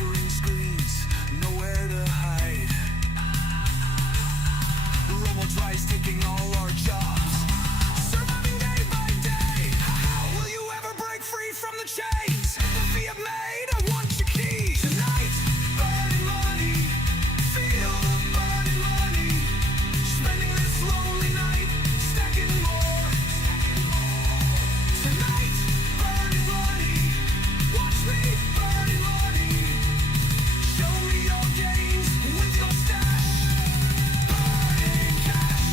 flickering screens, nowhere to hide. The robot tries taking all our jobs, surviving day by day. How will you ever break free from the chains that we have made? I want your keys tonight. Burning money, feel the burning money. Spending this lonely night, stacking more. Tonight, burning money, watch me burning money. Show me your gains with your stash. Burning cash,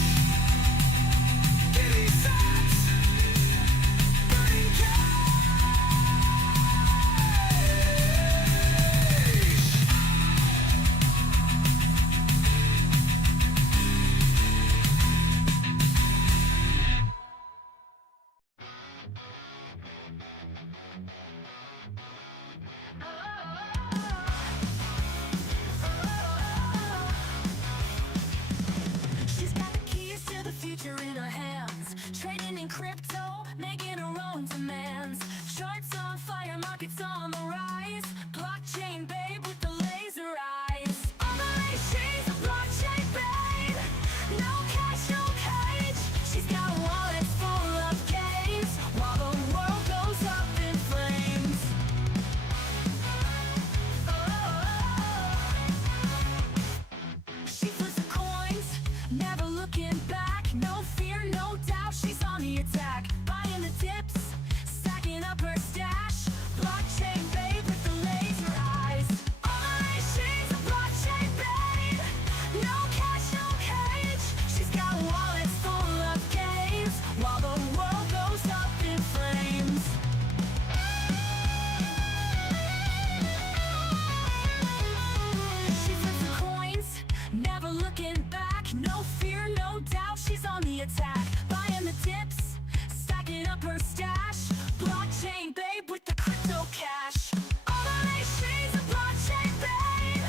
give me sats. Burning cash. She's got the keys to the future in her hands, trading in crypto, making her own demands. Charts on fire, markets on the rise. Blockchain babe with the laser eyes. On the race, she's a blockchain babe. No cash, no cage. She's got wallets full of games, while the world goes up in flames. She flips the coins, never looking back. No fear, no doubt, she's on the attack. Buying the dips, stacking up her stash. Blockchain babe with the laser eyes. On the race, she's a blockchain babe. No cash, no cage. She's got wallets full of games, while the world goes up in flames. She flips the coins, never looking back. No fear, no doubt, she's on the attack. Buying the dips, stacking up her stash. Blockchain babe with the crypto cash. On the race, she's a blockchain babe.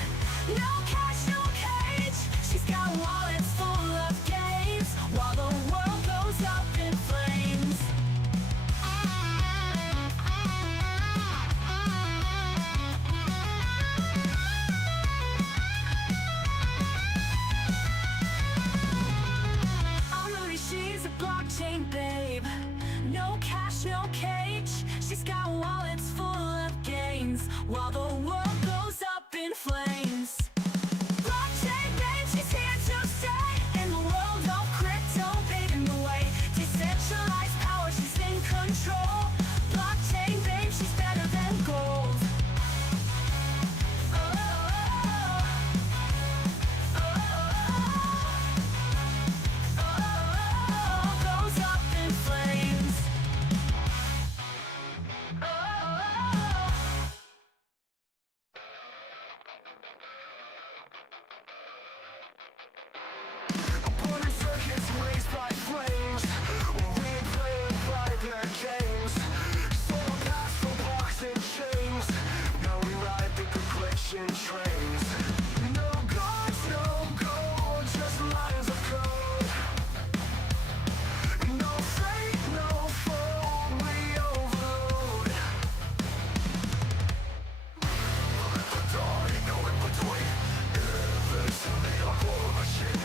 No cash, no cage. She's got wallets full of games, while the world goes up in flames. Already she's a blockchain babe. No cash, no cage. She's got wallets full of gains, while the world goes up in flames. Blockchain babe, she's here to stay. In the world of crypto, paving the way. Decentralized power, she's in control. Blockchain babe, she's better than gold. Goes up in flames. Burning circuits raised by flames. We play private games. Soul past for blocks and chains. Now we ride the complexion trains. No gods, no gold, just lines of code. No fate, no foe, we overload. The die, no in between. Eventually a war machine.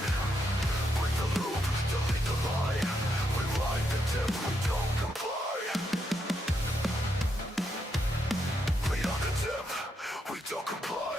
Break the loop, delete the lie. We ride the tip, we don't comply. We on the tip, we don't comply.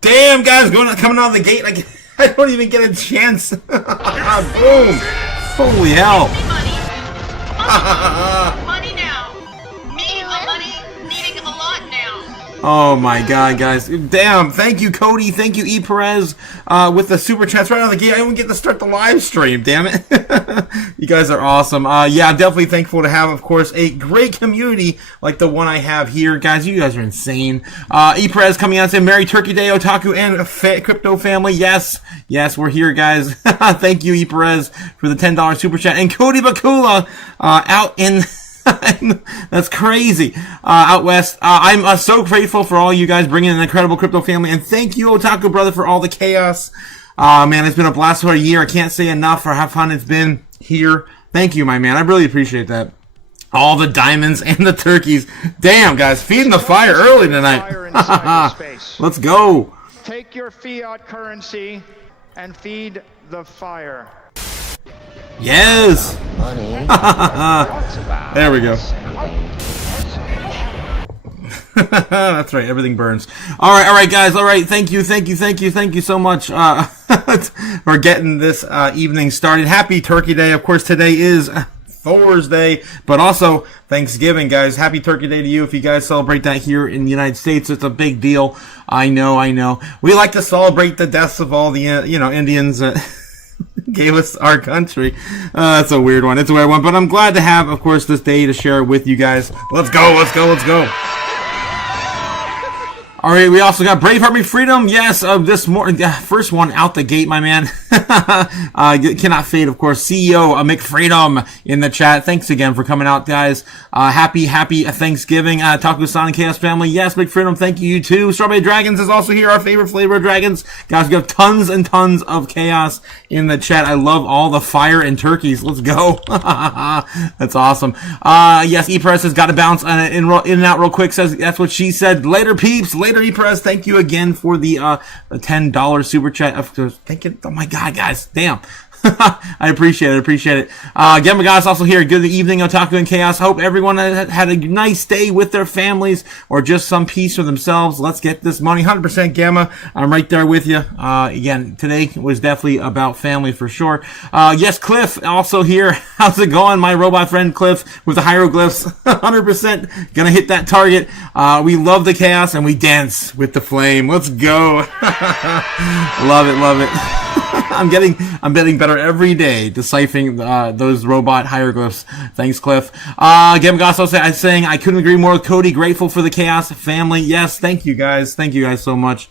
Damn, guys, coming out of the gate, I don't even get a chance. Boom! Holy hell! Money now. Me, money needing a lot now. Oh my god, guys. Damn, thank you, Cody. Thank you, E. Perez, with the super chats right out of the gate. I didn't get to start the live stream, damn it. You guys are awesome. Yeah, I'm definitely thankful to have, of course, a great community like the one I have here. Guys, you guys are insane. E. Perez coming out saying, Merry Turkey Day, Otaku and Crypto family. Yes, we're here, guys. Thank you, E. Perez, for the $10 super chat. And Cody Bakula, out in... That's crazy. Out west. I'm so grateful for all you guys bringing an incredible crypto family, and thank you, Otaku brother, for all the chaos. Man, it's been a blast for a year. I can't say enough for how fun it's been here. Thank you, my man. I really appreciate that. All the diamonds and the turkeys. Damn, guys, feeding the fire early tonight. Let's go. Take your fiat currency and feed the fire. Yes. There we go. That's right. Everything burns. All right, guys. All right. Thank you so much for getting this evening started. Happy Turkey Day. Of course, today is Thursday, but also Thanksgiving, guys. Happy Turkey Day to you. If you guys celebrate that here in the United States, it's a big deal. I know. We like to celebrate the deaths of all the Indians. Gave us our country. That's a weird one. It's a weird one, but I'm glad to have, of course, this day to share it with you guys. Let's go. All right, we also got Brave Heart Freedom. Yes, this morning, first one out the gate, my man. Cannot fade, of course. CEO McFreedom in the chat. Thanks again for coming out, guys. Happy Thanksgiving, Taco Sonic Chaos family. Yes, McFreedom, thank you too. Strawberry Dragons is also here, our favorite flavor of dragons. Guys, we have tons and tons of chaos in the chat. I love all the fire and turkeys. Let's go. That's awesome. Yes, E-Press has got to bounce in and out real quick. Says that's what she said. Later, peeps. Later, E-Press. Thank you again for the $10 super chat. Thank you. Oh my God, guys. Damn. I appreciate it. Gemma guys also here. Good evening, Otaku and Chaos. Hope everyone had a nice day with their families or just some peace for themselves. Let's get this money. 100% Gamma. I'm right there with you. Again, today was definitely about family for sure. Yes, Cliff also here. How's it going? My robot friend Cliff with the hieroglyphs. 100% gonna hit that target. We love the chaos and we dance with the flame. Let's go. Love it. I'm getting better every day deciphering those robot hieroglyphs. Thanks, Cliff. Gamgasso saying I couldn't agree more with Cody. Grateful for the chaos family. Yes, thank you guys so much.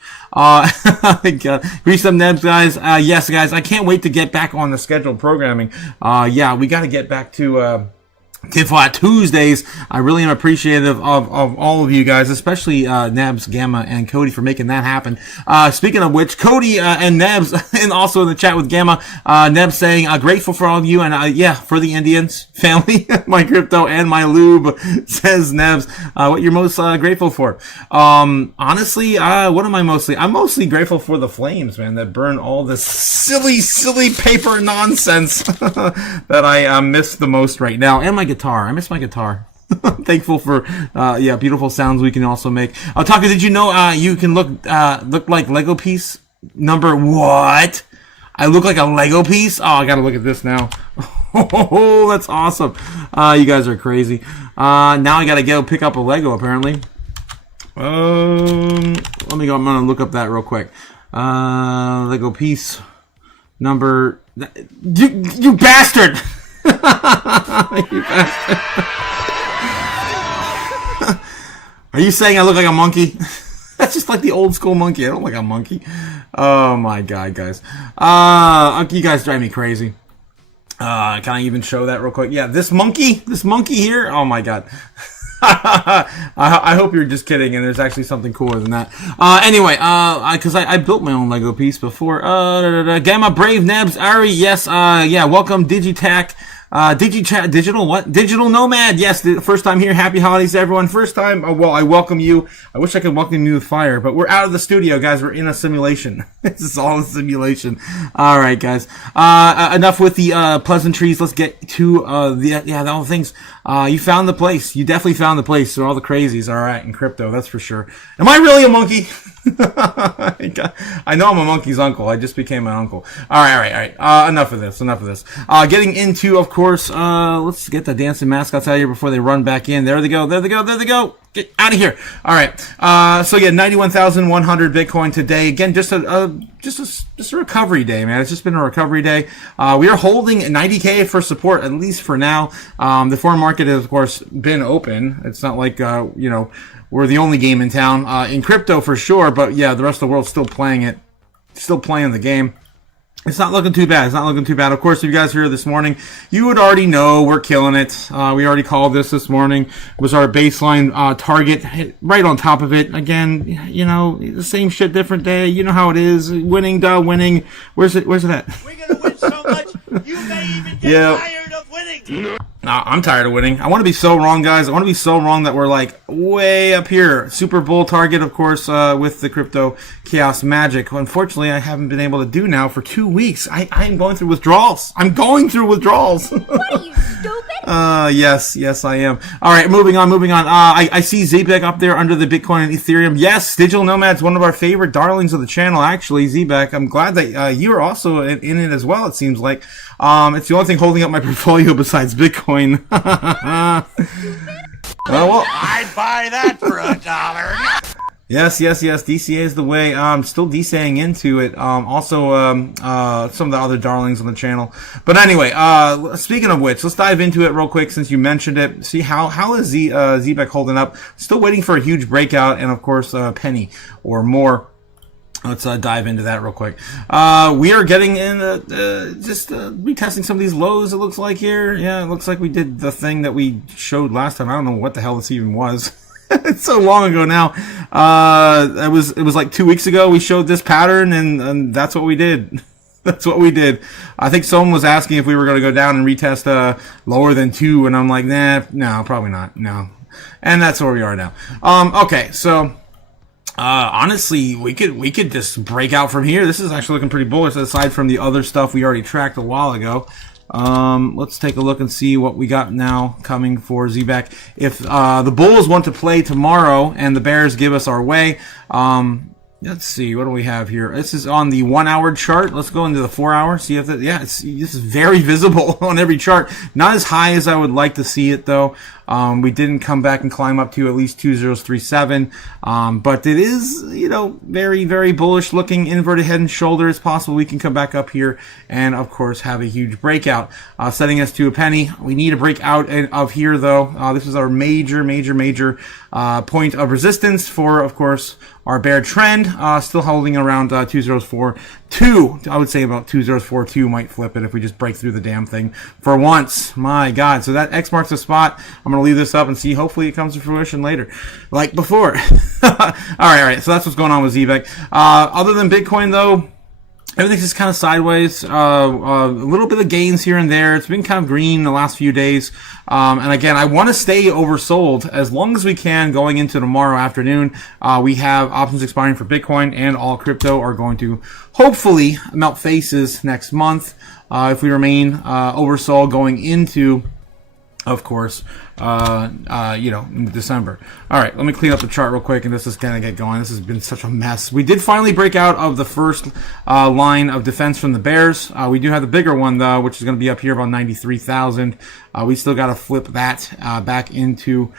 Reach some nebs, guys. Yes, guys. I can't wait to get back on the scheduled programming. Yeah, we got to get back to Tiflat Tuesdays. I really am appreciative of all of you guys, especially Nebs, Gamma, and Cody for making that happen. Speaking of which, Cody and Nebs, and also in the chat with Gamma, Nebs saying, grateful for all of you, and yeah, for the Indians family, my crypto and my lube, says Nebs. What you're most grateful for? Honestly, what am I mostly? I'm mostly grateful for the flames, man, that burn all this silly paper nonsense that I miss the most right now, and my guitar. I miss my guitar. Thankful for beautiful sounds we can also make. Otaku, did you know you can look like Lego piece number what? I look like a Lego piece? Oh, I gotta look at this now. Oh, that's awesome. You guys are crazy. Now I gotta go pick up a Lego apparently. Let me go. I'm gonna look up that real quick. Lego piece number. You bastard! You bastard. Are you saying I look like a monkey? That's just like the old school monkey. I don't look like a monkey. Oh my God, guys. You guys drive me crazy. Can I even show that real quick? Yeah, this monkey here. Oh my God. I hope you're just kidding and there's actually something cooler than that. Anyway, cause I built my own Lego piece before. Gamma, Brave, Nebs, Ari, yes, yeah, welcome, Digitac. Digital what? Digital nomad. Yes, the first time here. Happy holidays to everyone. First time. Well, I welcome you. I wish I could welcome you with fire, but we're out of the studio, guys. We're in a simulation. This is all a simulation. All right, guys. Enough with the pleasantries. Let's get to all the things. You found the place. You definitely found the place where all the crazies are at in crypto. That's for sure. Am I really a monkey? I know I'm a monkey's uncle. I just became an uncle. All right. Enough of this. Getting into, of course, let's get the dancing mascots out of here before they run back in. There they go. Get out of here. All right. So yeah, 91,100 Bitcoin today. Again, just a recovery day, man. It's just been a recovery day. We are holding 90K for support, at least for now. The foreign market has, of course, been open. It's not like, we're the only game in town, in crypto for sure, but yeah, the rest of the world's still playing it, still playing the game. It's not looking too bad. Of course, if you guys are here this morning, you would already know we're killing it. We already called this morning. It was our baseline target, right on top of it. Again, the same shit, different day. You know how it is. Winning. Where's it at? We're gonna win so much, you may even get tired of winning. I'm tired of winning. I want to be so wrong, guys. I want to be so wrong that we're like way up here. Super Bowl target, of course, with the Crypto Chaos magic. Unfortunately, I haven't been able to do now for 2 weeks. I am going through withdrawals. What are you, stupid? Yes, I am. All right, moving on. I see Zebek up there under the Bitcoin and Ethereum. Yes, Digital Nomad's one of our favorite darlings of the channel, actually, Zebek. I'm glad that you are also in it as well, it seems like. It's the only thing holding up my portfolio besides Bitcoin. Well, I'd buy that for $1. Yes. DCA is the way. Still DCAing into it. Also, some of the other darlings on the channel. But anyway, speaking of which, let's dive into it real quick since you mentioned it. See how is Zebek holding up? Still waiting for a huge breakout and of course, penny or more. Let's dive into that real quick. We are getting in, just retesting some of these lows, it looks like here. Yeah, it looks like we did the thing that we showed last time. I don't know what the hell this even was. It's so long ago now. It was like 2 weeks ago we showed this pattern, and that's what we did. That's what we did. I think someone was asking if we were going to go down and retest lower than 2, and I'm like, nah, no, probably not. No. And that's where we are now. Okay, so... honestly, we could just break out from here. This is actually looking pretty bullish, aside from the other stuff we already tracked a while ago. Let's take a look and see what we got now coming for Zebek. If the Bulls want to play tomorrow and the Bears give us our way, let's see, what do we have here? This is on the 1 hour chart. Let's go into the 4 hour. See if this is very visible on every chart. Not as high as I would like to see it though. We didn't come back and climb up to at least 2037. But it is, very, very bullish looking inverted head and shoulder. It's possible we can come back up here and of course have a huge breakout, setting us to a penny. We need a breakout of here though. This is our major point of resistance for, of course, our bear trend, still holding around 2042. I would say about 2042 might flip it if we just break through the damn thing for once. My God. So that X marks the spot. I'm going to leave this up and see. Hopefully it comes to fruition later, like before. All right. So that's what's going on with Zebek. Other than Bitcoin, though, everything's just kind of sideways. A little bit of gains here and there. It's been kind of green the last few days. And again, I want to stay oversold as long as we can going into tomorrow afternoon. We have options expiring for Bitcoin, and all crypto are going to hopefully melt faces next month. If we remain oversold going into, of course, in December. All right, let me clean up the chart real quick and this is going to get going. This has been such a mess. We did finally break out of the first line of defense from the bears. We do have the bigger one though, which is going to be up here about 93,000. We still got to flip that back into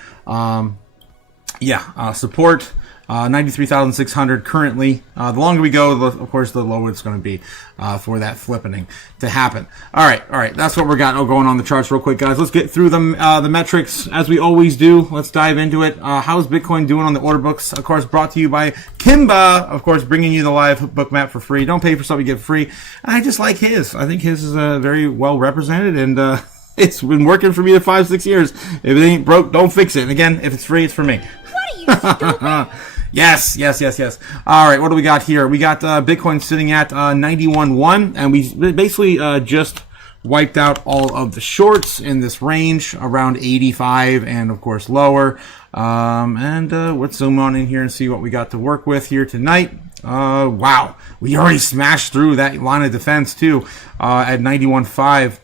support. 93,600 currently. The longer we go, of course, the lower it's going to be for that flipping to happen. All right. That's what we're got going on the charts real quick, guys. Let's get through the metrics as we always do. Let's dive into it. How's Bitcoin doing on the order books? Of course, brought to you by Kimba. Of course, bringing you the live book map for free. Don't pay for something you get free. And I just like his. I think his is very well represented and it's been working for me for 5-6 years. If it ain't broke, don't fix it. And again, if it's free, it's for me. What are you, stupid? Yes. All right, what do we got here? We got Bitcoin sitting at 91.1, and we basically just wiped out all of the shorts in this range around 85 and of course lower. Let's zoom on in here and see what we got to work with here tonight. Wow, we already smashed through that line of defense too, at 91.5.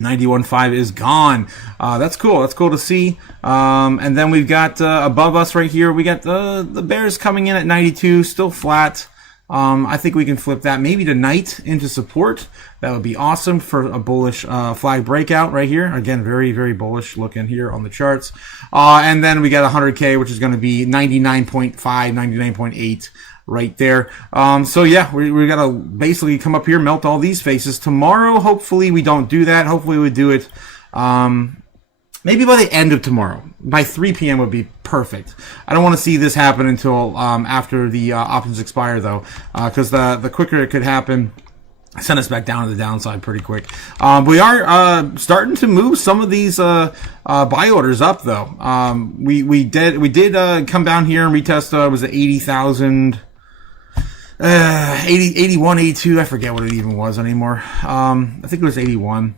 91.5 is gone. That's cool. That's cool to see. And then we've got above us right here, we got the bears coming in at 92, still flat. I think we can flip that maybe tonight into support. That would be awesome for a bullish flag breakout right here. Again, very, very bullish looking here on the charts. And then we got 100K, which is going to be 99.5, 99.8 right there. So yeah, we got to basically come up here, melt all these faces. Tomorrow, hopefully we don't do that. Hopefully we do it maybe by the end of tomorrow. By 3 p.m. would be perfect. I don't want to see this happen until after the options expire, though, because the quicker it could happen, send us back down to the downside pretty quick. We are starting to move some of these buy orders up, though. We did come down here and retest. Was it 80,000? 81, 82. I forget what it even was anymore. I think it was 81.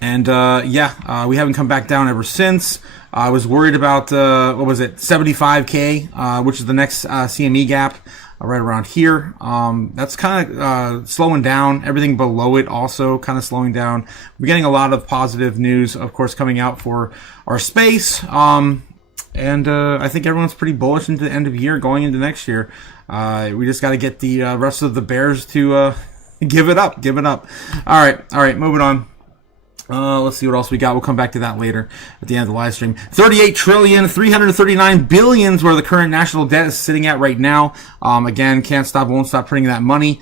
And we haven't come back down ever since. I was worried about, 75K, which is the next CME gap right around here. That's kind of slowing down. Everything below it also kind of slowing down. We're getting a lot of positive news, of course, coming out for our space. I think everyone's pretty bullish into the end of the year, going into next year. We just got to get the rest of the bears to give it up. All right, moving on. Let's see what else we got. We'll come back to that later at the end of the live stream. 38 trillion, 339 billions where the current national debt is sitting at right now. Again, can't stop, won't stop printing that money.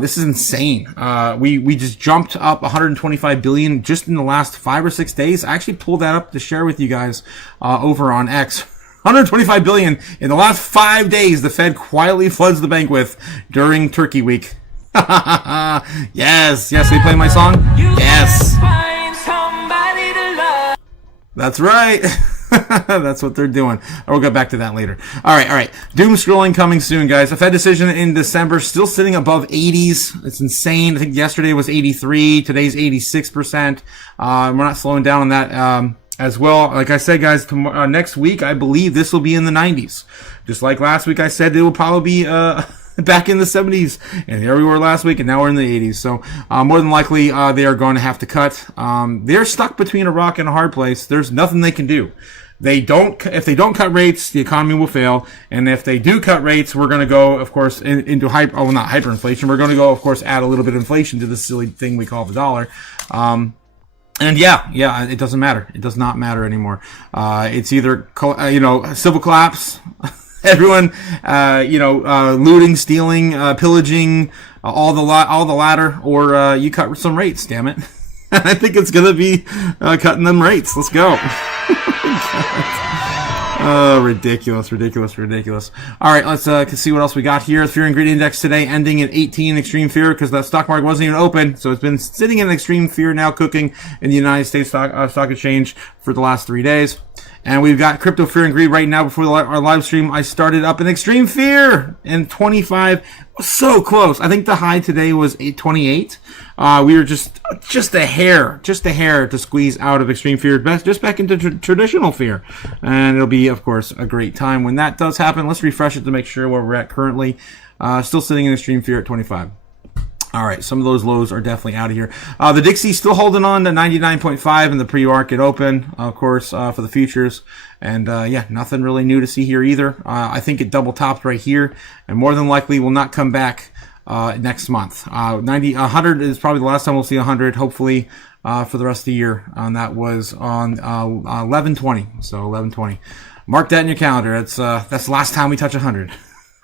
This is insane. We just jumped up 125 billion just in the last 5 or 6 days. I actually pulled that up to share with you guys, over on X. 125 billion in the last 5 days. The Fed quietly floods the bank with during Turkey Week. Yes, they play my song? Yes. That's right. That's what they're doing. We'll get back to that later. All right. Doom scrolling coming soon, guys. A Fed decision in December, still sitting above 80s. It's insane. I think yesterday was 83. Today's 86%. We're not slowing down on that as well. Like I said, guys, next week, I believe this will be in the 90s. Just like last week, I said it will probably be back in the 70s, and here we were last week, and now we're in the 80s. So more than likely, they are going to have to cut. They're stuck between a rock and a hard place. There's nothing they can do. If they don't cut rates, the economy will fail. And if they do cut rates, we're going to go, of course, into not hyperinflation. We're going to go, of course, add a little bit of inflation to this silly thing we call the dollar. And it doesn't matter. It does not matter anymore. It's either, civil collapse. Everyone, looting, stealing, pillaging, all the latter, or you cut some rates. Damn it! I think it's gonna be cutting them rates. Let's go. Oh, ridiculous. All right, let's see what else we got here. The Fear and Greed Index today ending at 18, extreme fear, because the stock market wasn't even open. So it's been sitting in extreme fear, now cooking in the United States Stock Exchange for the last 3 days. And we've got crypto fear and greed right now. Before our live stream, I started up in extreme fear in 25. So close. I think the high today was 828. We were just a hair to squeeze out of extreme fear, just back into traditional fear. And it'll be, of course, a great time when that does happen. Let's refresh it to make sure where we're at currently. Still sitting in extreme fear at 25. All right, some of those lows are definitely out of here. The Dixie's still holding on to 99.5 in the pre-market open, of course, for the futures. And nothing really new to see here either. I think it double topped right here, and more than likely will not come back next month. 100 is probably the last time we'll see 100, hopefully, for the rest of the year. And that was on 11/20. So 11/20. Mark that in your calendar. That's the last time we touch 100.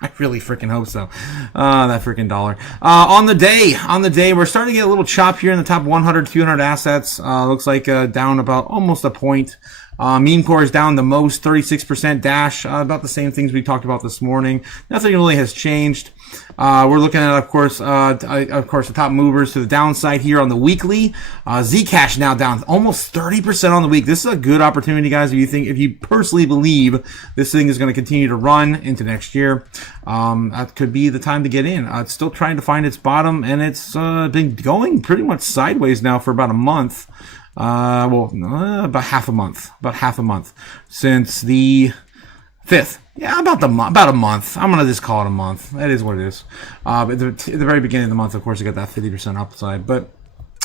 I really freaking hope so. That freaking dollar. On the day, we're starting to get a little chop here in the top 100, 200 assets. Looks like down about almost a point. Meme core is down the most, 36%. Dash, about the same things we talked about this morning. Nothing really has changed. We're looking at, of course, the top movers to the downside here on the weekly. Zcash now down almost 30% on the week. This is a good opportunity, guys. If you personally believe this thing is going to continue to run into next year, that could be the time to get in. It's still trying to find its bottom, and it's been going pretty much sideways now for about a month. About half a month since the 5th. Yeah, about a month. I'm gonna just call it a month. That is what it is. At the very beginning of the month, of course, you got that 50% upside. But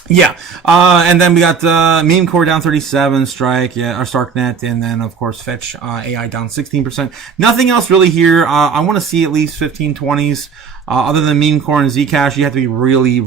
yeah, and then we got meme core down 37, strike, our Starknet, and then of course Fetch AI down 16%. Nothing else really here. I want to see at least 1520s. Other than meme core and Zcash, you have to be really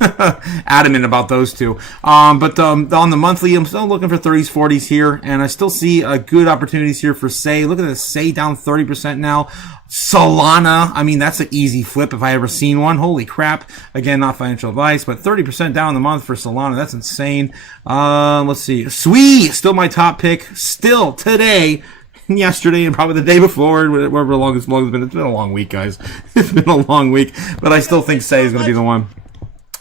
adamant about those two. But on the monthly, I'm still looking for 30s, 40s here, and I still see good opportunities here for Say. Look at this, Say down 30% now. Solana, I mean, that's an easy flip if I ever seen one. Holy crap. Again, not financial advice, but 30% down the month for Solana. That's insane. Let's see. Sui, still my top pick. Still today. Yesterday and probably the day before, whatever long it's been. It's been a long week, guys. It's been a long week, but I still think Say is going to be the one.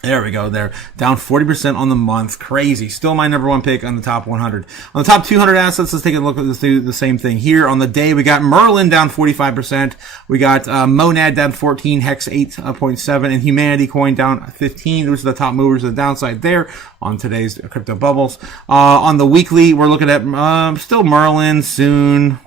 There we go. There, down 40% on the month. Crazy. Still my number one pick on the top 100. On the top 200 assets, let's take a look at this. Do the same thing here on the day. We got Merlin down 45%. We got Monad down 14, Hex 8.7, and Humanity Coin down 15. Those are the top movers to the downside there on today's crypto bubbles. On the weekly, we're looking at still Merlin, Soon,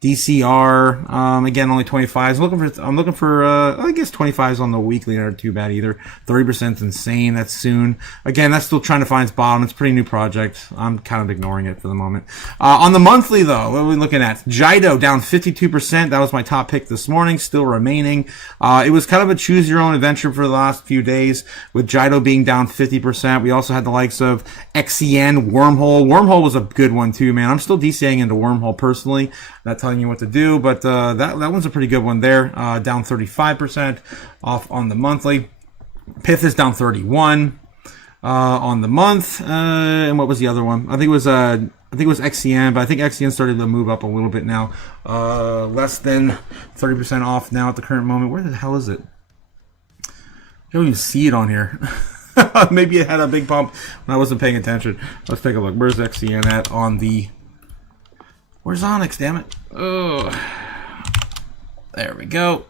DCR, again, only 25s. I'm looking for, I guess 25s on the weekly aren't too bad either. 30% is insane. That's Soon. Again, that's still trying to find its bottom. It's a pretty new project. I'm kind of ignoring it for the moment. On the monthly though, what are we looking at? Jido down 52%. That was my top pick this morning, still remaining. It was kind of a choose your own adventure for the last few days with Jido being down 50%. We also had the likes of XCN, Wormhole. Wormhole was a good one too, man. I'm still DCing into Wormhole personally. Not telling you what to do, but that one's a pretty good one there. Down 35% off on the monthly. Pith is down 31 on the month. And what was the other one? I think it was XCN, but I think XCN started to move up a little bit now. Less than 30% off now at the current moment. Where the hell is it? I don't even see it on here. Maybe it had a big pump when I wasn't paying attention. Let's take a look. Where's XCN at on the... Where's Onyx, damn it? Oh, there we go.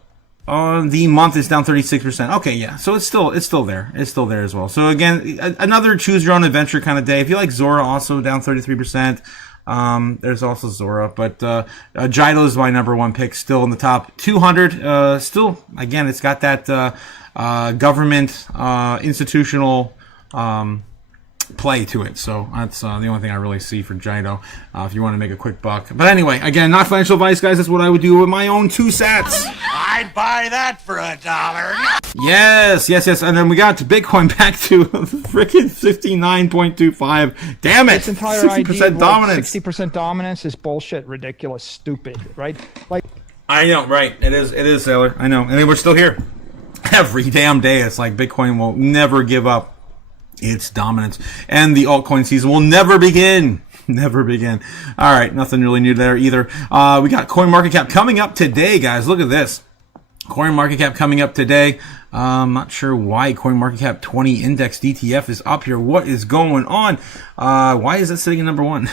On the month, it's down 36%. Okay, yeah. So it's still there. It's still there as well. So again, another choose your own adventure kind of day. If you like Zora, also down 33%. There's also Zora, but Jido is my number one pick. Still in the top 200. Still, again, it's got that government institutional play to it, so that's the only thing I really see for Jido if you want to make a quick buck. But anyway, again, not financial advice, guys. That's what I would do with my own 2 sats. I'd buy that for $1. Yes. And then we got Bitcoin back to freaking 59.25. Damn it! Its entire 60% dominance. 60% dominance is bullshit, ridiculous, stupid, right? Like, I know, right? It is, Sailor. I know, and we're still here every damn day. It's like Bitcoin will never give up its dominance, and the altcoin season will never begin. Never begin. All right, nothing really new there either. We got CoinMarketCap coming up today, guys. Look at this. CoinMarketCap coming up today. I'm not sure why CoinMarketCap 20 Index DTF is up here. What is going on? Why is that sitting in number 1?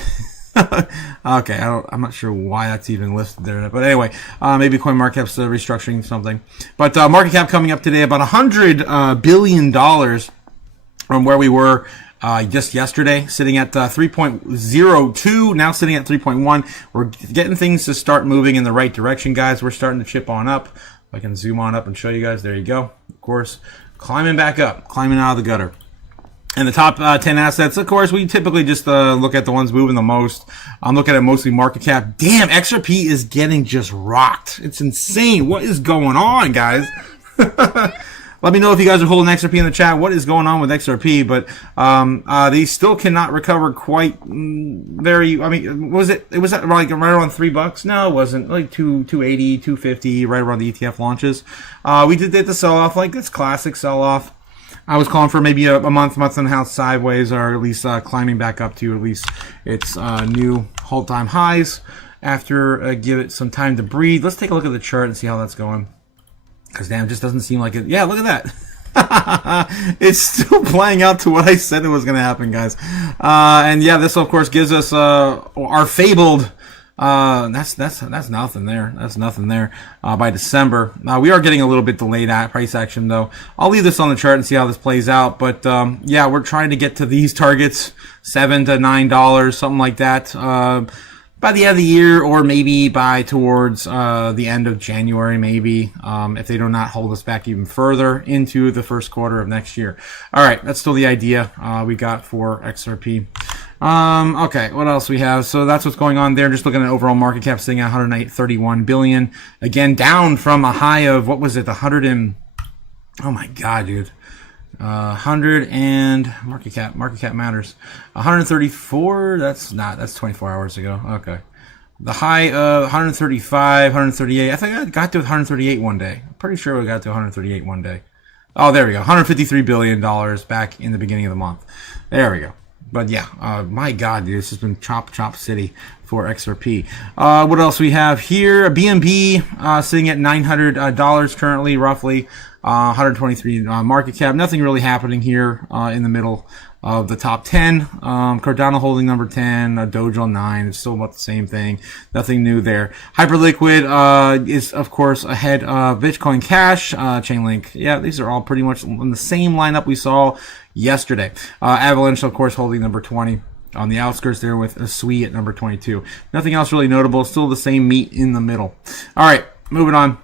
Okay, I'm not sure why that's even listed there. But anyway, maybe CoinMarketCap's restructuring something. But market cap coming up today, about $100 billion from where we were just yesterday, sitting at 3.02, now sitting at 3.1. We're getting things to start moving in the right direction, guys. We're starting to chip on up. If I can zoom on up and show you guys, there you go. Of course, climbing back up, climbing out of the gutter. And the top 10 assets, of course, we typically just look at the ones moving the most. I'm looking at mostly market cap. Damn, XRP is getting just rocked. It's insane. What is going on, guys? Let me know if you guys are holding XRP in the chat. What is going on with XRP? But they still cannot recover quite very. I mean, was it? It was like right around $3. No, it wasn't. Like 280, 250, right around the ETF launches. We did the sell off, like this classic sell off. I was calling for maybe a month and a half sideways, or at least climbing back up to at least its new all-time highs after give it some time to breathe. Let's take a look at the chart and see how that's going. Because damn, it just doesn't seem like it. Yeah, look at that. It's still playing out to what I said it was going to happen, guys. And yeah, this of course gives us our fabled. That's nothing there. That's nothing there. By December, we are getting a little bit delayed at price action though. I'll leave this on the chart and see how this plays out. But yeah, we're trying to get to these targets, $7 to $9, something like that. By the end of the year, or maybe by towards the end of January, maybe, if they do not hold us back even further into the first quarter of next year. All right, that's still the idea we got for XRP. Okay, what else we have? So that's what's going on there. Just looking at overall market cap, sitting at 131 billion. Again, down from a high of, what was it, 100 and, oh my god, dude. 100 and market cap matters. 134, that's 24 hours ago. Okay. The high of 135, 138. I think I got to 138 one day. I'm pretty sure we got to 138 one day. Oh, there we go. $153 billion back in the beginning of the month. There we go. But yeah, my god, dude, this has been chop city for XRP. What else we have here? BNB sitting at $900 currently, roughly. 123 market cap. Nothing really happening here in the middle of the top 10. Cardano holding number 10, Dojo 9. It's still about the same thing. Nothing new there. Hyperliquid is, of course, ahead of Bitcoin Cash, Chainlink. Yeah, these are all pretty much in the same lineup we saw yesterday. Avalanche, of course, holding number 20. On the outskirts there with a SWE at number 22. Nothing else really notable. Still the same meat in the middle. All right, moving on.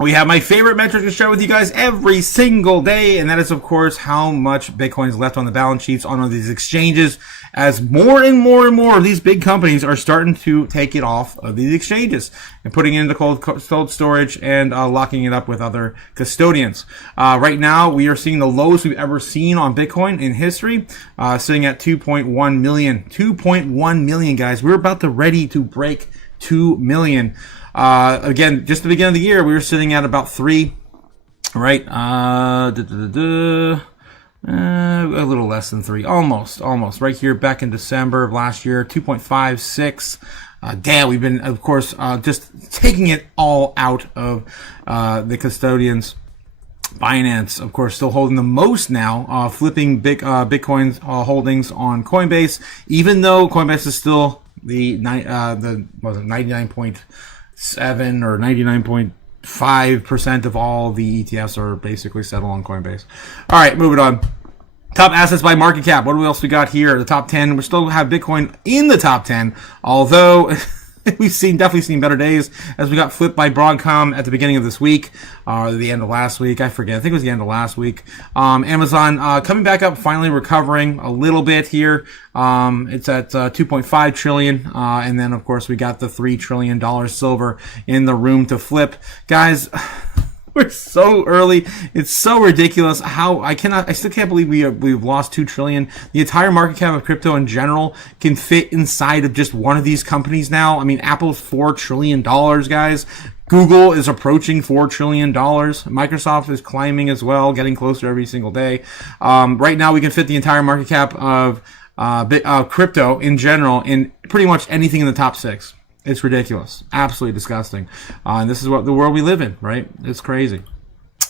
We have my favorite metric to share with you guys every single day, and that is, of course, how much Bitcoin is left on the balance sheets on all these exchanges, as more and more and more of these big companies are starting to take it off of these exchanges and putting it into cold storage and locking it up with other custodians. Right now, we are seeing the lowest we've ever seen on Bitcoin in history, sitting at 2.1 million. 2.1 million, guys. We're about to ready to break 2 million. Again, just the beginning of the year, we were sitting at about 3, right? A little less than 3, almost, right here back in December of last year, 2.56. Damn, we've been, of course, just taking it all out of, the custodians. Binance, of course, still holding the most now, flipping Bitcoin's holdings on Coinbase, even though Coinbase is still the 99.7 or 99.5% of all the ETFs are basically settled on Coinbase. All right, moving on. Top assets by market cap. What else we got here? The top 10. We still have Bitcoin in the top 10, although we've definitely seen better days as we got flipped by Broadcom at the beginning of this week, or the end of last week. I forget. I think it was the end of last week. Amazon coming back up, finally recovering a little bit here. It's at 2.5 trillion, and then of course we got the $3 trillion silver in the room to flip, guys. We're so early. It's so ridiculous how I still can't believe we've lost 2 trillion. The entire market cap of crypto in general can fit inside of just one of these companies now. I mean, Apple's $4 trillion, guys. Google is approaching $4 trillion. Microsoft is climbing as well, getting closer every single day. Right now we can fit the entire market cap of crypto in general in pretty much anything in the top 6. It's ridiculous. Absolutely disgusting. And this is what the world we live in, right? It's crazy.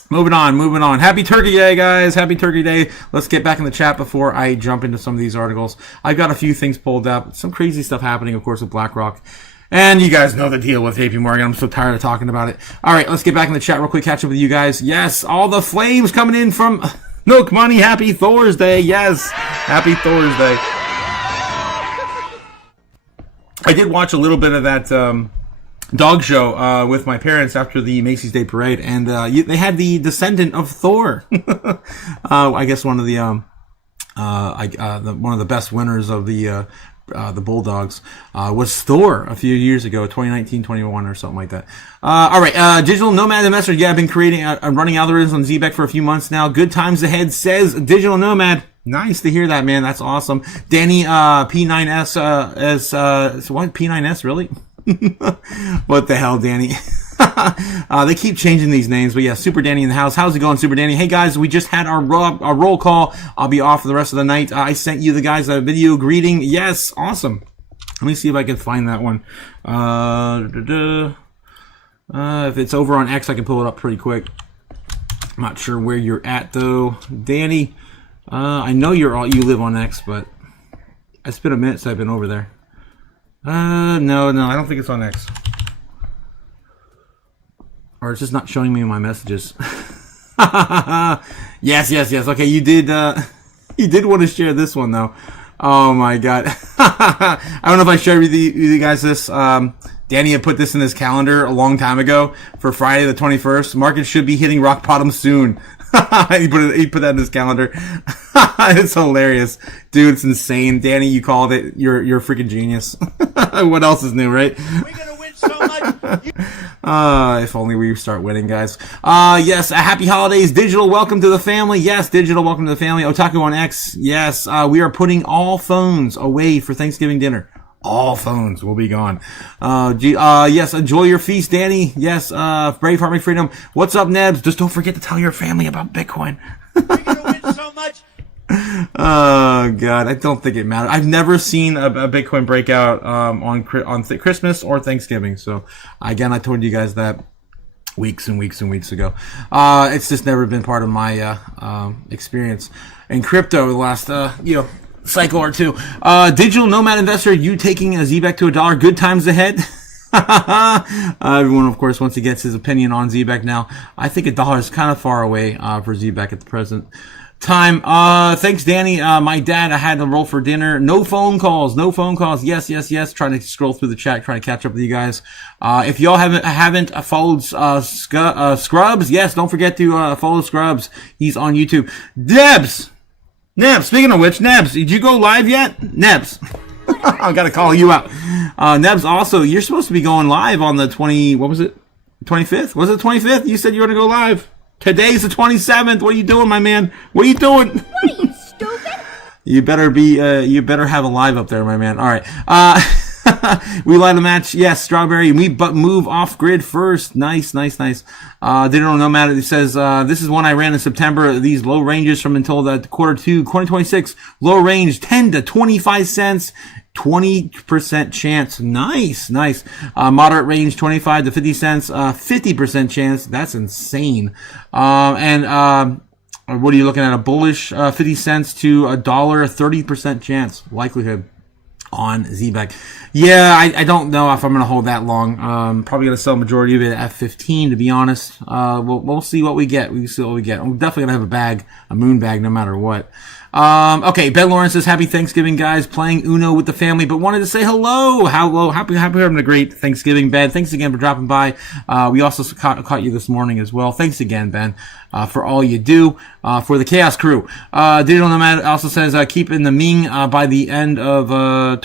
Moving on. Happy Turkey Day, guys. Happy Turkey Day. Let's get back in the chat before I jump into some of these articles. I've got a few things pulled up. Some crazy stuff happening, of course, with BlackRock. And you guys know the deal with JP Morgan. I'm so tired of talking about it. All right, let's get back in the chat real quick, catch up with you guys. Yes, all the flames coming in from Milk Money. Happy Thursday. Yes, happy Thursday. I did watch a little bit of that dog show with my parents after the Macy's Day Parade, and they had the descendant of Thor. I guess one of the one of the best winners of the Bulldogs was Thor a few years ago, 2019-21 or something like that. All right, Digital Nomad Investor. Yeah, I've been running algorithms on ZBEC for a few months now. Good times ahead, says Digital Nomad. Nice to hear that, man. That's awesome. Danny, P9S, what? P9S, really? What the hell, Danny? They keep changing these names, but yeah, Super Danny in the house. How's it going, Super Danny? Hey guys, we just had our roll call. I'll be off for the rest of the night. I sent you the guys a video greeting. Yes, awesome. Let me see if I can find that one. If it's over on X, I can pull it up pretty quick. I'm not sure where you're at though, Danny. I know you live on X, but it's been a minute since I've been over there. No, I don't think it's on X. Or it's just not showing me my messages. Yes. Okay, you did want to share this one though. Oh my god. I don't know if I shared with you guys this. Danny had put this in his calendar a long time ago for Friday the 21st. Market should be hitting rock bottom soon. He put that in his calendar. It's hilarious. Dude, it's insane. Danny, you called it. You're a freaking genius. What else is new, right? We're gonna win so much. If only we start winning, guys. Yes, happy holidays. Digital, welcome to the family. Yes, Digital, welcome to the family. Otaku on X. Yes, we are putting all phones away for Thanksgiving dinner. All phones will be gone. Yes, enjoy your feast, Danny. Yes, Brave Heart, Freedom. What's up, Nebs? Just don't forget to tell your family about Bitcoin. We're gonna win so much. Oh god, I don't think it matters. I've never seen a Bitcoin breakout on Christmas or Thanksgiving. So again, I told you guys that weeks and weeks ago. It's just never been part of my experience in crypto the last cycle or two. Digital nomad investor, you taking a ZBAC to $1? Good times ahead. Everyone, of course, wants to get his opinion on ZBAC now. I think $1 is kind of far away for ZBAC at the present time. Thanks, Danny. My dad, I had to roll for dinner. No phone calls. Yes. Trying to scroll through the chat, trying to catch up with you guys. If y'all haven't followed Scrubs, yes, don't forget to follow Scrubs. He's on YouTube. Nebs, speaking of which, Nebs, did you go live yet? Nebs. I gotta call you out. Nebs, also, you're supposed to be going live on the 25th? Was it 25th? You said you were gonna go live. Today's the 27th. What are you doing, my man? What are you doing? What are you, stupid? You better have a live up there, my man. All right. We light a match. Yes, Strawberry. But move off grid first. Nice. Digital Nomad, it says, this is one I ran in September. These low ranges from until the quarter 2, 2026. Low range, 10 to 25 cents. 20% chance. Nice. Moderate range, 25 to 50 cents. 50% chance. That's insane. What are you looking at? A bullish, 50 cents to $1, 30% chance likelihood on ZBAC. Yeah, I don't know if I'm going to hold that long. Probably going to sell majority of it at 15, to be honest. We'll see what we get. I'm definitely going to have a moon bag, no matter what. Okay, Ben Lawrence says, happy Thanksgiving, guys. Playing Uno with the family, but wanted to say hello. Happy having a great Thanksgiving, Ben. Thanks again for dropping by. We also caught you this morning as well. Thanks again, Ben, for all you do, for the Chaos crew. Digital Nomad also says, keep in the Ming, by the end of,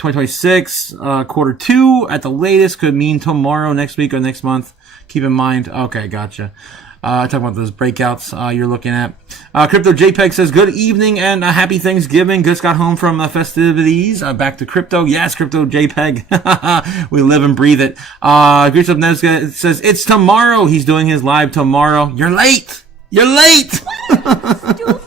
2026, quarter 2 at the latest, could mean tomorrow, next week, or next month. Keep in mind. Okay, gotcha. Talking about those breakouts you're looking at. Crypto JPEG says, good evening and happy Thanksgiving. Just got home from festivities. Back to crypto. Yes, Crypto JPEG. We live and breathe it. Greets up Nezga says, it's tomorrow. He's doing his live tomorrow. You're late. Stupid.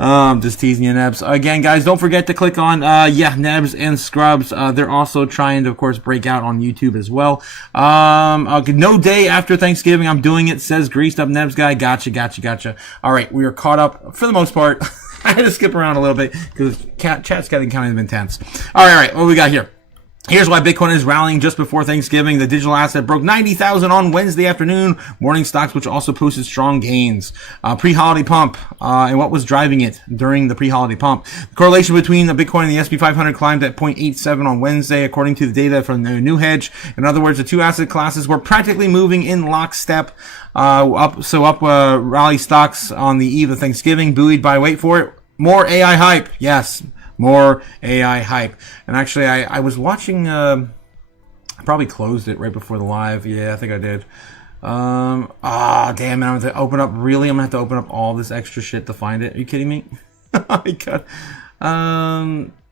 I'm just teasing you, Nebs. Again, guys, don't forget to click on, Nebs and Scrubs. They're also trying to, of course, break out on YouTube as well. Okay, no day after Thanksgiving. I'm doing it, says Greased Up Nebs Guy. Gotcha. All right, we are caught up for the most part. I had to skip around a little bit because chat's getting kind of intense. All right, what we got here? Here's why Bitcoin is rallying just before Thanksgiving. The digital asset broke 90,000 on Wednesday afternoon. Morning stocks, which also posted strong gains. Pre-holiday pump, and what was driving it during the pre-holiday pump. The correlation between the Bitcoin and the SP 500 climbed at 0.87 on Wednesday, according to the data from the New Hedge. In other words, the two asset classes were practically moving in lockstep. Up rally stocks on the eve of Thanksgiving, buoyed by, wait for it, more AI hype. Yes. More AI hype. And actually, I was watching, I probably closed it right before the live. Yeah, I think I did. Damn it, I'm going to have to open up, really? I'm going to have to open up all this extra shit to find it. Are you kidding me? Oh my god.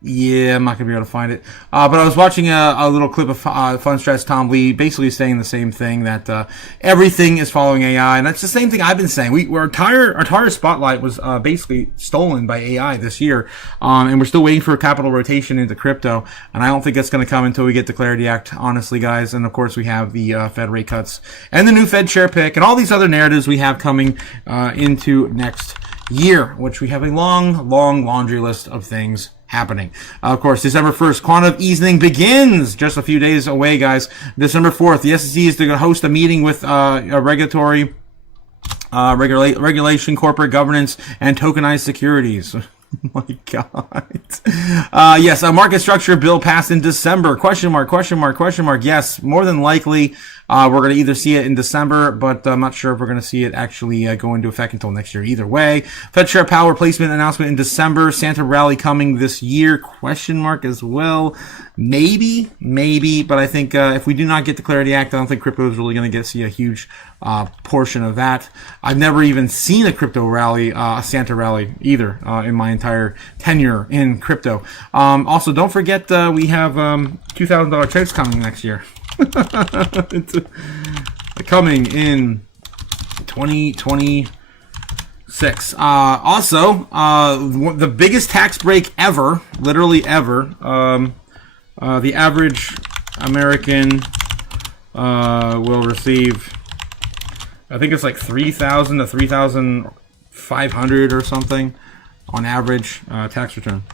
Yeah, I'm not going to be able to find it. But I was watching a little clip of Fun Strats Tom Lee basically saying the same thing, that everything is following AI. And that's the same thing I've been saying. Our entire spotlight was basically stolen by AI this year. And we're still waiting for a capital rotation into crypto. And I don't think that's going to come until we get the Clarity Act, honestly, guys. And, of course, we have the Fed rate cuts and the new Fed share pick and all these other narratives we have coming into next year, which we have a long laundry list of things happening. Of course, December 1st, quantitative easing begins. Just a few days away, guys. December 4th, the SEC is going to host a meeting with a regulation, corporate governance, and tokenized securities. Oh my God. Yes, a market structure bill passed in December. Question mark. Yes, more than likely, we're going to either see it in December, but I'm not sure if we're going to see it actually go into effect until next year. Either way, Fed share power replacement announcement in December. Santa rally coming this year. Question mark as well. Maybe, but I think if we do not get the Clarity Act, I don't think crypto is really going to see a huge portion of that. I've never even seen a crypto rally, a Santa rally either, in my entire tenure in crypto. Also, don't forget we have $2,000 checks coming next year. It's coming in 2026. Also, the biggest tax break ever, literally ever. The average American will receive, I think it's like $3,000 to $3,500 or something on average tax return.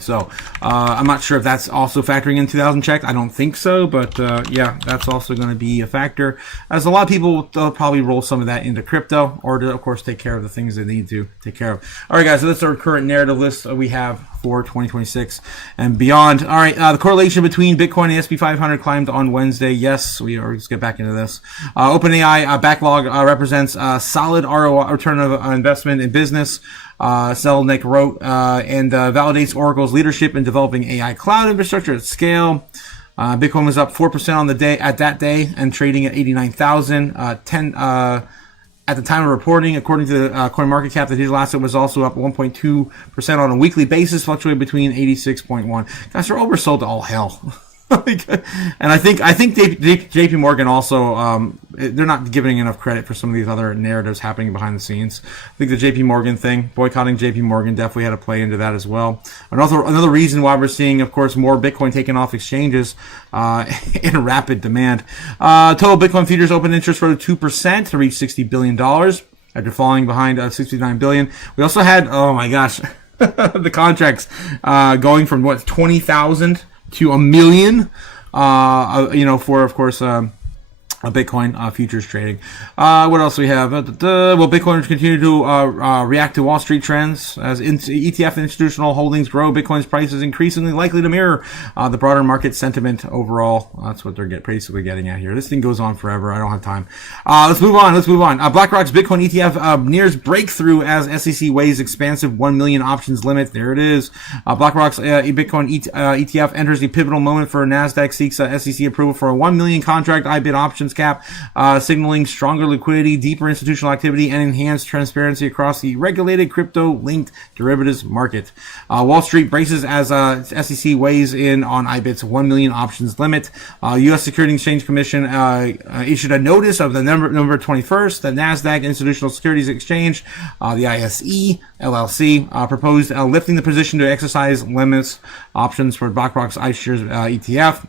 So I'm not sure if that's also factoring in 2,000 check. I don't think so, but yeah, that's also going to be a factor, as a lot of people will probably roll some of that into crypto, or to, of course, take care of the things they need to take care of. All right, guys, so that's our current narrative list we have for 2026 and beyond. All right, the correlation between Bitcoin and S&P 500 climbed on Wednesday. Yes, let's get back into this. OpenAI backlog represents solid ROI, return of investment in business. Selnick wrote and validates Oracle's leadership in developing AI cloud infrastructure at scale. Bitcoin was up 4% on the day at that day and trading at 89,000. At the time of reporting, according to CoinMarketCap, the digital asset was also up 1.2% on a weekly basis, fluctuating between 86.1. Guys, they're oversold to all hell. And I think JP Morgan also, they're not giving enough credit for some of these other narratives happening behind the scenes. I think the JP Morgan thing, boycotting JP Morgan, definitely had to play into that as well. Another reason why we're seeing, of course, more Bitcoin taken off exchanges in rapid demand. Total Bitcoin futures open interest rose 2% to reach $60 billion after falling behind $69 billion. We also had, oh my gosh, the contracts going from 20,000 to 1 million, for, of course, a Bitcoin futures trading. What else we have? Well, Bitcoin continue to react to Wall Street trends as ETF and institutional holdings grow. Bitcoin's price is increasingly likely to mirror the broader market sentiment overall. That's what they're basically getting at here. This thing goes on forever. I don't have time. Let's move on. BlackRock's Bitcoin ETF nears breakthrough as SEC weighs expansive 1 million options limit. There it is. BlackRock's Bitcoin ETF enters the pivotal moment for NASDAQ seeks SEC approval for a 1 million contract IBIT options cap, signaling stronger liquidity, deeper institutional activity, and enhanced transparency across the regulated crypto-linked derivatives market. Wall Street braces as SEC weighs in on IBIT's 1 million options limit. U.S. Securities Exchange Commission issued a notice of the November 21st. The NASDAQ Institutional Securities Exchange, the ISE LLC, proposed lifting the position to exercise limits options for BlackRock's iShares ETF.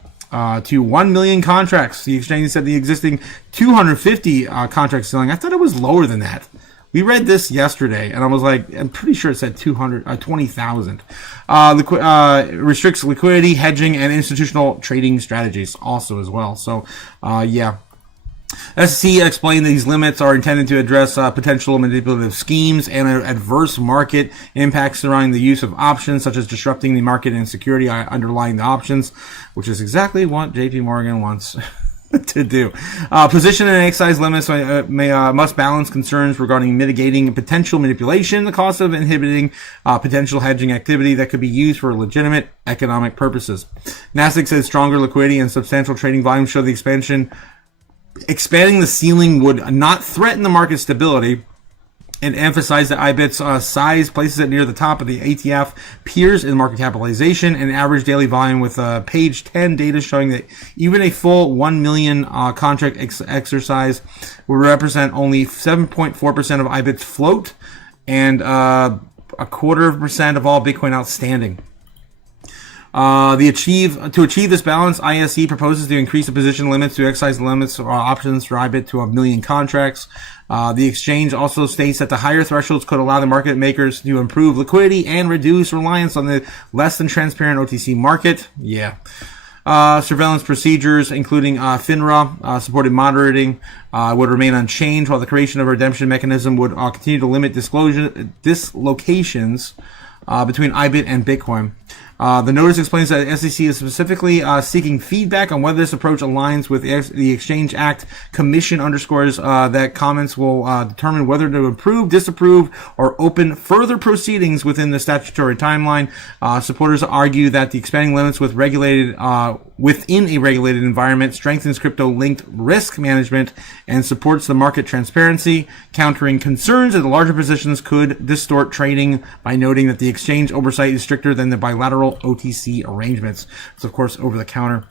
To 1 million contracts. The exchange said the existing 250 contract ceiling. I thought it was lower than that. We read this yesterday, and I was like, I'm pretty sure it said 20,000. Restricts liquidity, hedging, and institutional trading strategies also as well. So, yeah. SEC explained that these limits are intended to address potential manipulative schemes and adverse market impacts surrounding the use of options, such as disrupting the market and security underlying the options, which is exactly what JP Morgan wants to do. Position and exercise limits must balance concerns regarding mitigating potential manipulation, the cost of inhibiting potential hedging activity that could be used for legitimate economic purposes. NASDAQ says stronger liquidity and substantial trading volume show the expanding the ceiling would not threaten the market stability and emphasized that IBIT's size places it near the top of the ETF peers in market capitalization and average daily volume, with page 10 data showing that even a full 1 million contract exercise would represent only 7.4% of IBIT's float and a 0.25% of all Bitcoin outstanding. To achieve this balance, ISE proposes to increase the position limits to exercise limits or options for IBIT to 1 million contracts. The exchange also states that the higher thresholds could allow the market makers to improve liquidity and reduce reliance on the less than transparent OTC market. Yeah. Surveillance procedures, including FINRA supported moderating, would remain unchanged, while the creation of a redemption mechanism would continue to limit dislocations between IBIT and Bitcoin. The notice explains that SEC is specifically seeking feedback on whether this approach aligns with the Exchange Act. Commission underscores that comments will determine whether to approve, disapprove, or open further proceedings within the statutory timeline. Supporters argue that the expanding limits within a regulated environment strengthens crypto-linked risk management and supports the market transparency, countering concerns that the larger positions could distort trading by noting that the exchange oversight is stricter than the bilateral OTC arrangements. It's, of course, over the counter.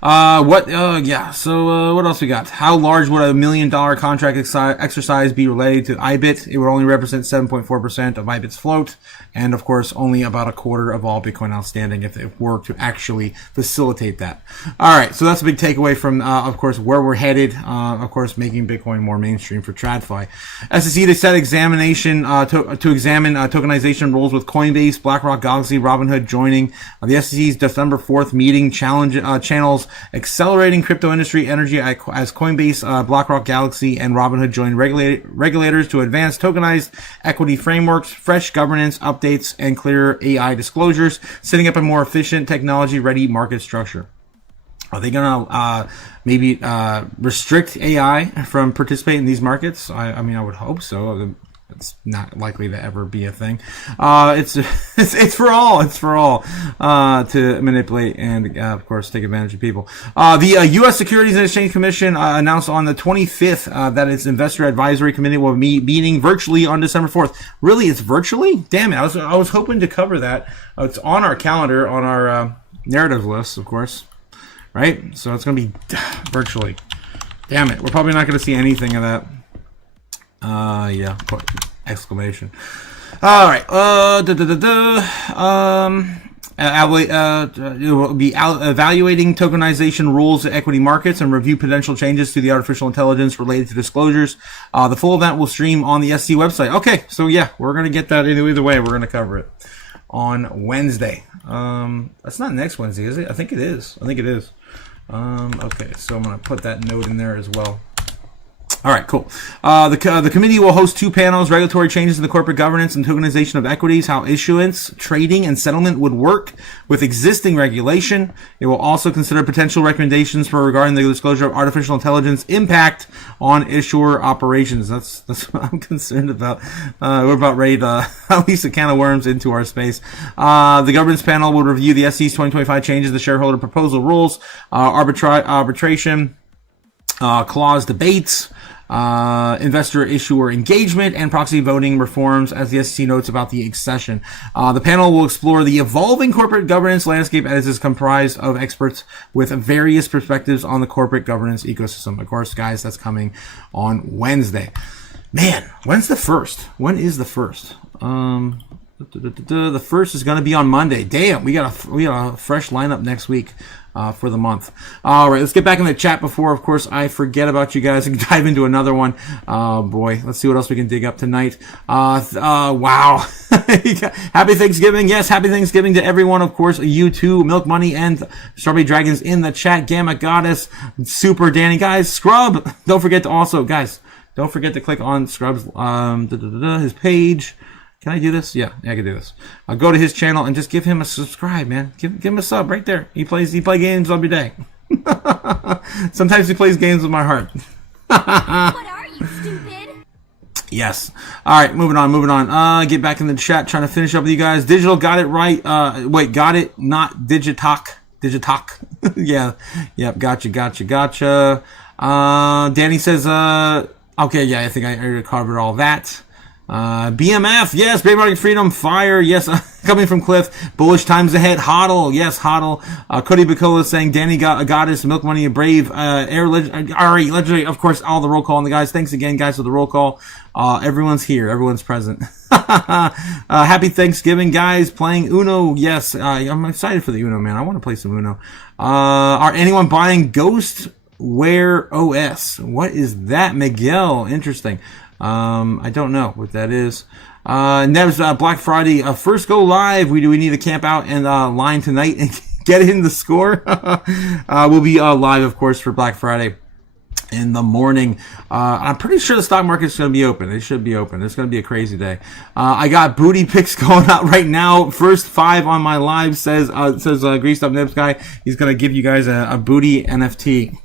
So what else we got? How large would a $1 million contract exercise be related to IBIT? It would only represent 7.4% of IBIT's float, and of course, only about a quarter of all Bitcoin outstanding if it were to actually facilitate that. All right, so that's a big takeaway from, of course, where we're headed. Of course, making Bitcoin more mainstream for TradFi. SEC, they set examination to examine tokenization rules with Coinbase, BlackRock, Galaxy, Robinhood joining the SEC's December 4th meeting. Channels accelerating crypto industry energy as Coinbase, BlackRock, Galaxy, and Robinhood join regulators to advance tokenized equity frameworks, fresh governance updates, and clearer AI disclosures, setting up a more efficient, technology-ready market structure. Are they going to maybe restrict AI from participating in these markets? I mean, I would hope so. It's not likely to ever be a thing. It's for all. It's for all to manipulate and, of course, take advantage of people. The U.S. Securities and Exchange Commission announced on the 25th that its Investor Advisory Committee will be meeting virtually on December 4th. Really, it's virtually? Damn it! I was hoping to cover that. It's on our calendar, on our narrative list, of course. Right? So it's going to be virtually. Damn it! We're probably not going to see anything of that. Yeah, exclamation. All right. It will be evaluating tokenization rules in equity markets and review potential changes to the artificial intelligence related to disclosures. The full event will stream on the SC website. Okay, so yeah, we're going to get that either way. We're going to cover it on Wednesday. That's not next Wednesday, is it? I think it is. Okay, so I'm going to put that note in there as well. All right, cool. The committee will host 2 panels: regulatory changes in the corporate governance and tokenization of equities, how issuance, trading, and settlement would work with existing regulation. It will also consider potential recommendations regarding the disclosure of artificial intelligence impact on issuer operations. That's what I'm concerned about. We're about ready to unleash a can of worms into our space. The governance panel will review the SEC's 2025 changes, the shareholder proposal rules, arbitration clause debates, investor issuer engagement, and proxy voting reforms, as the SEC notes about the accession. The panel will explore the evolving corporate governance landscape as is comprised of experts with various perspectives on the corporate governance ecosystem. Of course, guys, that's coming on Wednesday. Man, when's the 1st? When is the 1st? The 1st is going to be on Monday. Damn, we got a fresh lineup next week for the month. All right, let's get back in the chat before, of course, I forget about you guys and dive into another one. Oh boy, let's see what else we can dig up tonight. Wow. Happy Thanksgiving. Yes, happy Thanksgiving to everyone. Of course, you too, Milk Money and Strawberry Dragons in the chat. Gamma Goddess, Super Danny, guys. Scrub. Don't forget to click on Scrub's his page. Can I do this? Yeah, I can do this. I'll go to his channel and just give him a subscribe, man. Give him a sub right there. He plays games every day. Sometimes he plays games with my heart. What are you, stupid? Yes. All right, moving on. Get back in the chat, trying to finish up with you guys. Digital got it right. Got it, not Digitalk. Yeah. Yep, gotcha. Danny says, Okay, yeah, I think I already covered all that. BMF, yes, Brave Market Freedom, Fire, yes, coming from Cliff, Bullish Times Ahead, Hodl, yes, Hodl, Cody Bacola saying, Danny Goddess, Milk Money, a Brave, Ari, Legendary, of course, all the roll call on the guys. Thanks again, guys, for the roll call. Everyone's here, everyone's present. Happy Thanksgiving, guys, playing Uno, yes, I'm excited for the Uno, man, I want to play some Uno. Are anyone buying Ghostware OS? What is that, Miguel? Interesting. I don't know what that is. Neb's Black Friday first go live. We need to camp out and line tonight and get in the score. We'll be live, of course, for Black Friday in the morning. I'm pretty sure the stock market's going to be open. It should be open. It's going to be a crazy day. I got booty picks going out right now. First 5 on my live says Greased Up Nibs guy. He's going to give you guys a booty NFT.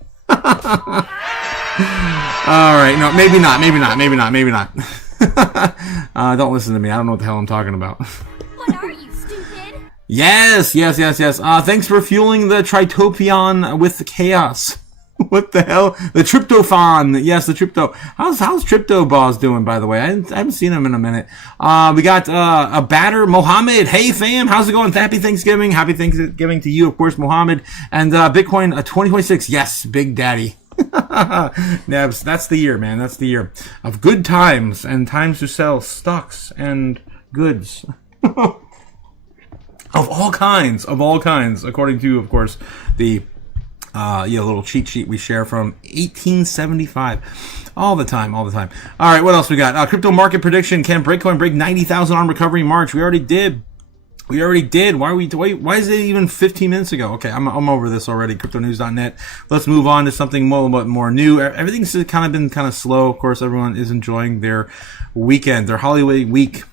All right, no, maybe not. Don't listen to me. I don't know what the hell I'm talking about. What are you, stupid? Yes. Thanks for fueling the Tritopian with the chaos. What the hell? The Tryptophan. Yes, the Trypto. How's Trypto Boss doing, by the way? I haven't seen him in a minute. We got a batter, Mohammed. Hey, fam. How's it going? Happy Thanksgiving. Happy Thanksgiving to you, of course, Mohammed. And Bitcoin 2026. Yes, Big Daddy. Nebs, that's the year, man. That's the year of good times and times to sell stocks and goods. Of all kinds, according to, of course, the little cheat sheet we share from 1875. All the time. All right, what else we got? Crypto market prediction. Can Bitcoin break 90,000 on recovery in March? We already did. Why is it even 15 minutes ago? Okay, I'm over this already. CryptoNews.net. Let's move on to something more new. Everything's been kind of slow. Of course, everyone is enjoying their weekend, their holiday week.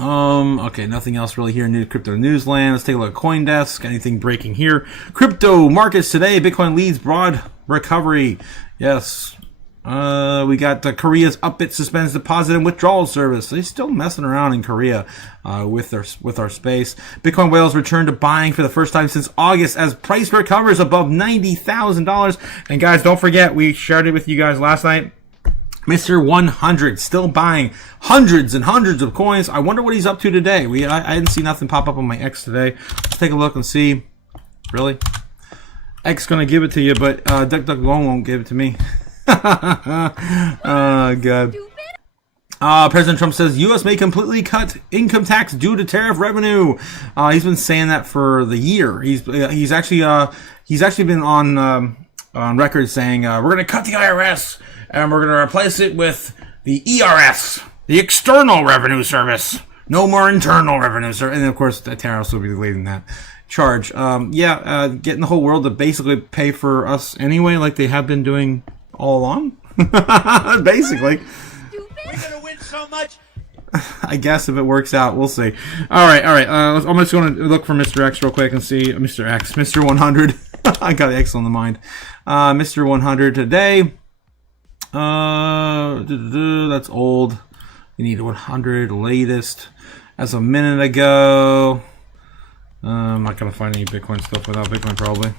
Okay, nothing else really here in new crypto newsland. Let's take a look at CoinDesk. Anything breaking here? Crypto markets today. Bitcoin leads broad recovery. Yes. We got Korea's Upbit suspends deposit and withdrawal service. They're still messing around in Korea with our space. Bitcoin whales return to buying for the first time since August as price recovers above $90,000. And guys, don't forget, we shared it with you guys last night. Mr. 100 still buying hundreds and hundreds of coins. I wonder what he's up to today. I didn't see nothing pop up on my X today. Let's take a look and see. Really? X gonna give it to you, but DuckDuckGo won't give it to me. Oh, God. President Trump says U.S. may completely cut income tax due to tariff revenue. He's been saying that for the year. He's actually been on record saying we're going to cut the IRS and we're going to replace it with the ERS, the External Revenue Service. No more internal revenue service. And of course, the tariffs will be leading that charge. Getting the whole world to basically pay for us anyway, like they have been doing all along. Basically. We're gonna win so much. I guess if it works out, we'll see. All right. I'm just going to look for Mr. X real quick and see Mr. 100. I got X on the mind. Mr. 100 today. That's old. You need 100 latest. As a minute ago. I'm not going to find any Bitcoin stuff without Bitcoin probably.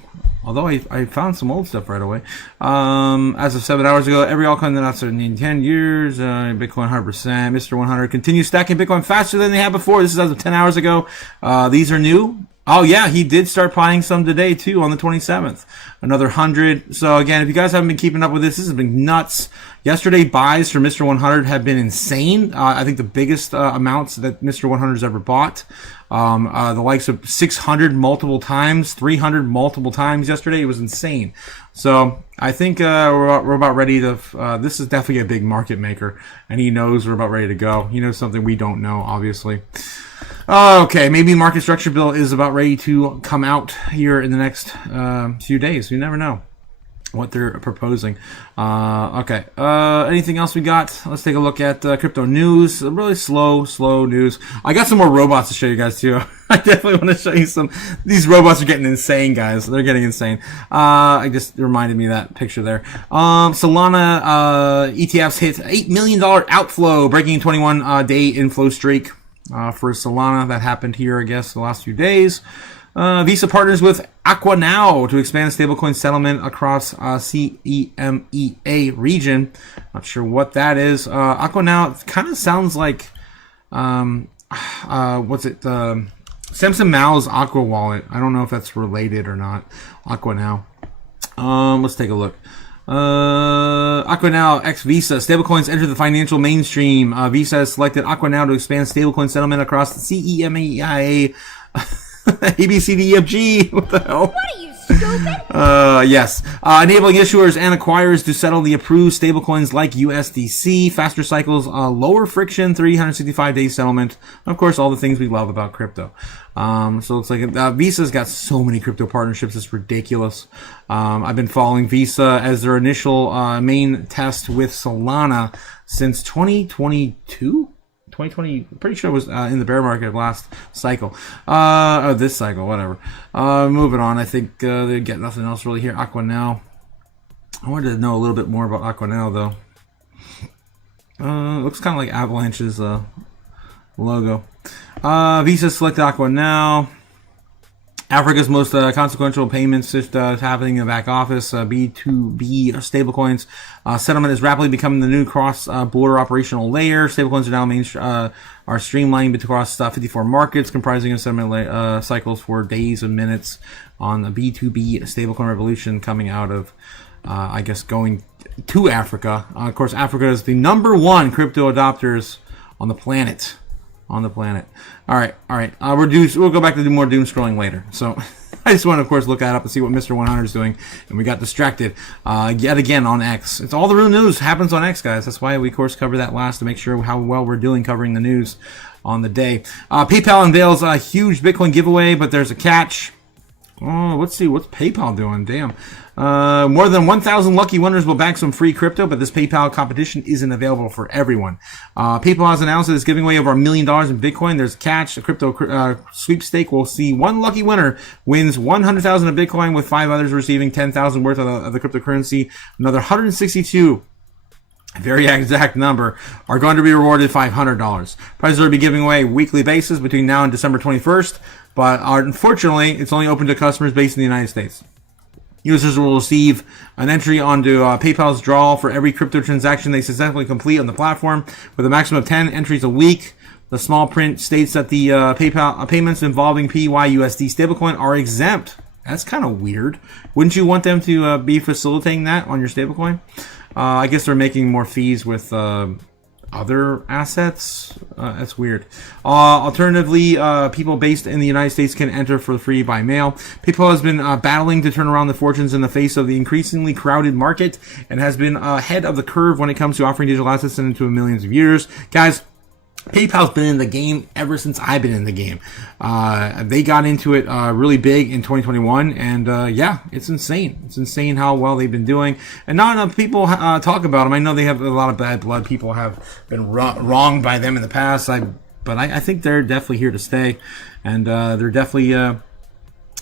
Although I found some old stuff right away. As of 7 hours ago, every altcoin that after 10 years, Bitcoin 100%. Mr. 100 continues stacking Bitcoin faster than they had before. This is as of 10 hours ago. These are new. Oh yeah, he did start buying some today too on the 27th. Another 100. So again, if you guys haven't been keeping up with this has been nuts. Yesterday buys for Mr. 100 have been insane. I think the biggest amounts that Mr. 100 has ever bought. The likes of 600 multiple times, 300 multiple times yesterday. It was insane. So I think we're about ready to. This is definitely a big market maker, and he knows we're about ready to go. He knows something we don't know, obviously. Okay, maybe market structure bill is about ready to come out here in the next few days. You never know what they're proposing. Okay. Anything else we got? Let's take a look at crypto news. Really slow news. I got some more robots to show you guys too. I definitely want to show you some. These robots are getting insane, guys. They're getting insane. I just reminded me of that picture there. Solana ETFs hit $8 million outflow, breaking 21 day inflow streak for Solana. That happened here, I guess, the last few days. Visa partners with Aqua Now to expand stablecoin settlement across CEMEA region. Not sure what that is. Aqua Now kind of sounds like what's it? Samson Mao's Aqua Wallet. I don't know if that's related or not. Aqua Now. Let's take a look. Aqua Now X Visa. Stablecoins enter the financial mainstream. Visa has selected Aqua Now to expand stablecoin settlement across the CEMEA. ABCDEFG. What the hell? What are you, stupid? Yes. Enabling issuers and acquirers to settle the approved stablecoins like USDC, faster cycles, lower friction, 365-day settlement. Of course, all the things we love about crypto. So it's like Visa's got so many crypto partnerships. It's ridiculous. I've been following Visa as their initial main test with Solana since 2022. 2020, pretty sure it was in the bear market last cycle. This cycle, whatever. Moving on, I think they get nothing else really here. Aqua Now. I wanted to know a little bit more about Aqua Now, though. Looks kind of like Avalanche's logo. Visa selected Aqua Now. Africa's most consequential payments system happening in the back office, B2B stablecoins. Settlement is rapidly becoming the new cross-border operational layer. Stablecoins are now are streamlined across 54 markets, comprising of settlement cycles for days and minutes on the B2B stablecoin revolution coming out of, I guess, going to Africa. Of course, Africa is the #1 crypto adopters on the planet. All right. We'll go back to do more doom scrolling later. So I just want to, of course, look that up and see what Mr. 100 is doing. And we got distracted yet again on X. It's all the real news happens on X, guys. That's why we, of course, cover that last to make sure how well we're doing covering the news on the day. PayPal unveils a huge Bitcoin giveaway, but there's a catch. Oh, let's see. What's PayPal doing? Damn. More than 1,000 lucky winners will back some free crypto, but this PayPal competition isn't available for everyone. PayPal has announced that it's giving away over $1 million in Bitcoin. There's a catch. A crypto sweepstake will see one lucky winner wins 100,000 of Bitcoin, with 5 others receiving 10,000 worth of the cryptocurrency. Another 162. Very exact number, are going to be rewarded $500. Prizes will be giving away weekly basis between now and December 21st, but unfortunately, it's only open to customers based in the United States. Users will receive an entry onto PayPal's draw for every crypto transaction they successfully complete on the platform, with a maximum of 10 entries a week. The small print states that the PayPal payments involving PYUSD stablecoin are exempt. That's kind of weird. Wouldn't you want them to be facilitating that on your stablecoin? I guess they're making more fees with other assets. That's weird. Alternatively, people based in the United States can enter for free by mail. PayPal has been battling to turn around the fortunes in the face of the increasingly crowded market and has been ahead of the curve when it comes to offering digital assets into millions of years. Guys, PayPal's been in the game ever since I've been in the game. They got into it really big in 2021, and yeah, it's insane. It's insane how well they've been doing, and not enough people talk about them. I know they have a lot of bad blood. People have been wronged by them in the past. But I think they're definitely here to stay, and they're definitely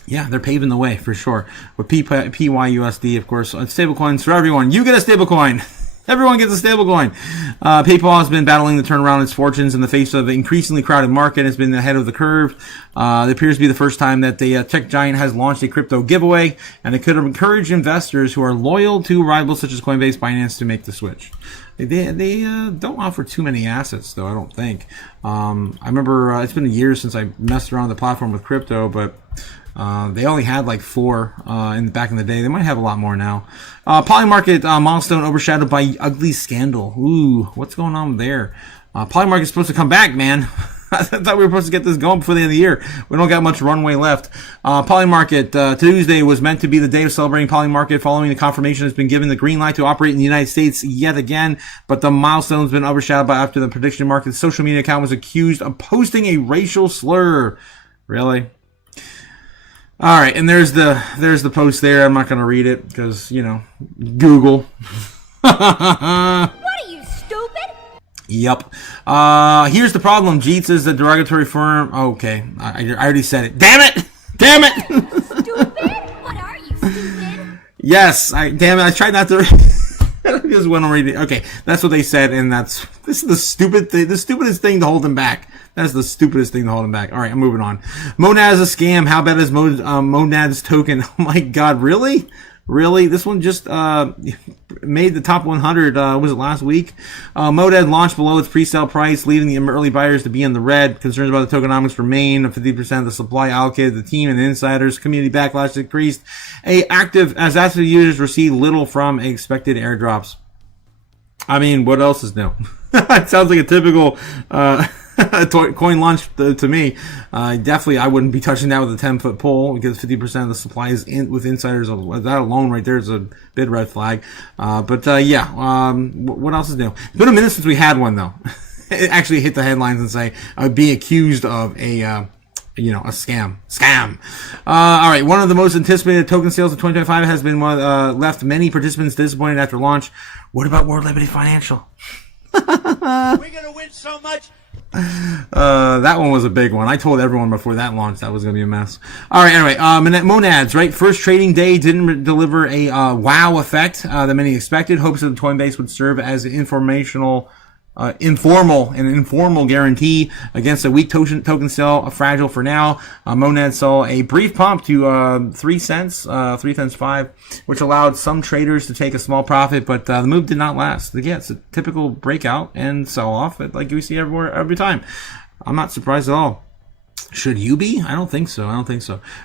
yeah, they're paving the way for sure. With PYUSD, of course, stablecoins for everyone. You get a stablecoin. Everyone gets a stablecoin. PayPal has been battling to turn around its fortunes in the face of an increasingly crowded market. It's been ahead of the curve. It appears to be the first time that the tech giant has launched a crypto giveaway, and it could encourage investors who are loyal to rivals such as Coinbase, Binance to make the switch. They don't offer too many assets, though, I don't think. I remember it's been years since I messed around the platform with crypto, but they only had like 4 back in the day. They might have a lot more now. Polymarket milestone overshadowed by ugly scandal. Ooh, what's going on there? Polymarket's supposed to come back, man. I thought we were supposed to get this going before the end of the year. We don't got much runway left. Polymarket, Tuesday was meant to be the day of celebrating Polymarket following the confirmation has been given the green light to operate in the United States yet again, but the milestone's been overshadowed by after the prediction market's social media account was accused of posting a racial slur. Really? All right, and there's the post there. I'm not going to read it because, you know, Google. What are you, stupid? Yep. Here's the problem. Jeets is a derogatory firm. Okay, I already said it. Damn it! Damn it! Stupid? What are you, stupid? Yes, damn it. I tried not to. I just went on reading. Okay, that's what they said, and this is the stupidest thing to hold them back. That's the stupidest thing to hold him back. All right, I'm moving on. Monad is a scam. How bad is Monad's token? Oh my God, really? Really? This one just made the top 100, was it last week? Monad launched below its pre-sale price, leaving the early buyers to be in the red. Concerns about the tokenomics remain. 50% of the supply allocated to the team and the insiders. Community backlash decreased. As active users received little from expected airdrops. I mean, what else is new? It sounds like a typical coin launch to me. Definitely, I wouldn't be touching that with a 10-foot pole because 50% of the supply is with insiders. That alone right there is a big red flag. What else is new? It's been a minute since we had one, though. It actually hit the headlines and say, being accused of a scam. All right. One of the most anticipated token sales of 2025 has been left many participants disappointed after launch. What about World Liberty Financial? We're gonna win so much. That one was a big one. I told everyone before that launch that was going to be a mess. All right, anyway, Monads, right? First trading day didn't deliver a wow effect that many expected. Hopes that the Coinbase would serve as an informal guarantee against a weak token sale, fragile for now. Monad saw a brief pump to 3 cents, 3 cents 5, which allowed some traders to take a small profit, but the move did not last. Again, it's a typical breakout and sell off, like we see every time. I'm not surprised at all. Should you be? I don't think so. All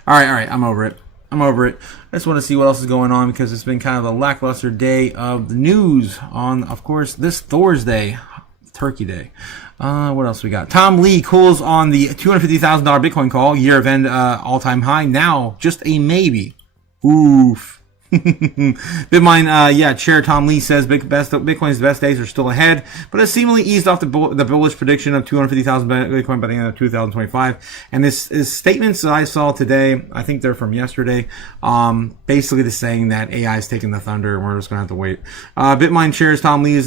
right. I'm over it. I just want to see what else is going on because it's been kind of a lackluster day of the news on, of course, this Thursday, Turkey Day. What else we got? Tom Lee cools on the $250,000 Bitcoin call, year of end all-time high. Now, just a maybe. Oof. Bitmine, Chair Tom Lee says Bitcoin's best days are still ahead, but has seemingly eased off the bullish prediction of 250,000 Bitcoin by the end of 2025. And this statements that I saw today, I think they're from yesterday, basically just saying that AI is taking the thunder and we're just going to have to wait. Bitmine Chair's Tom Lee is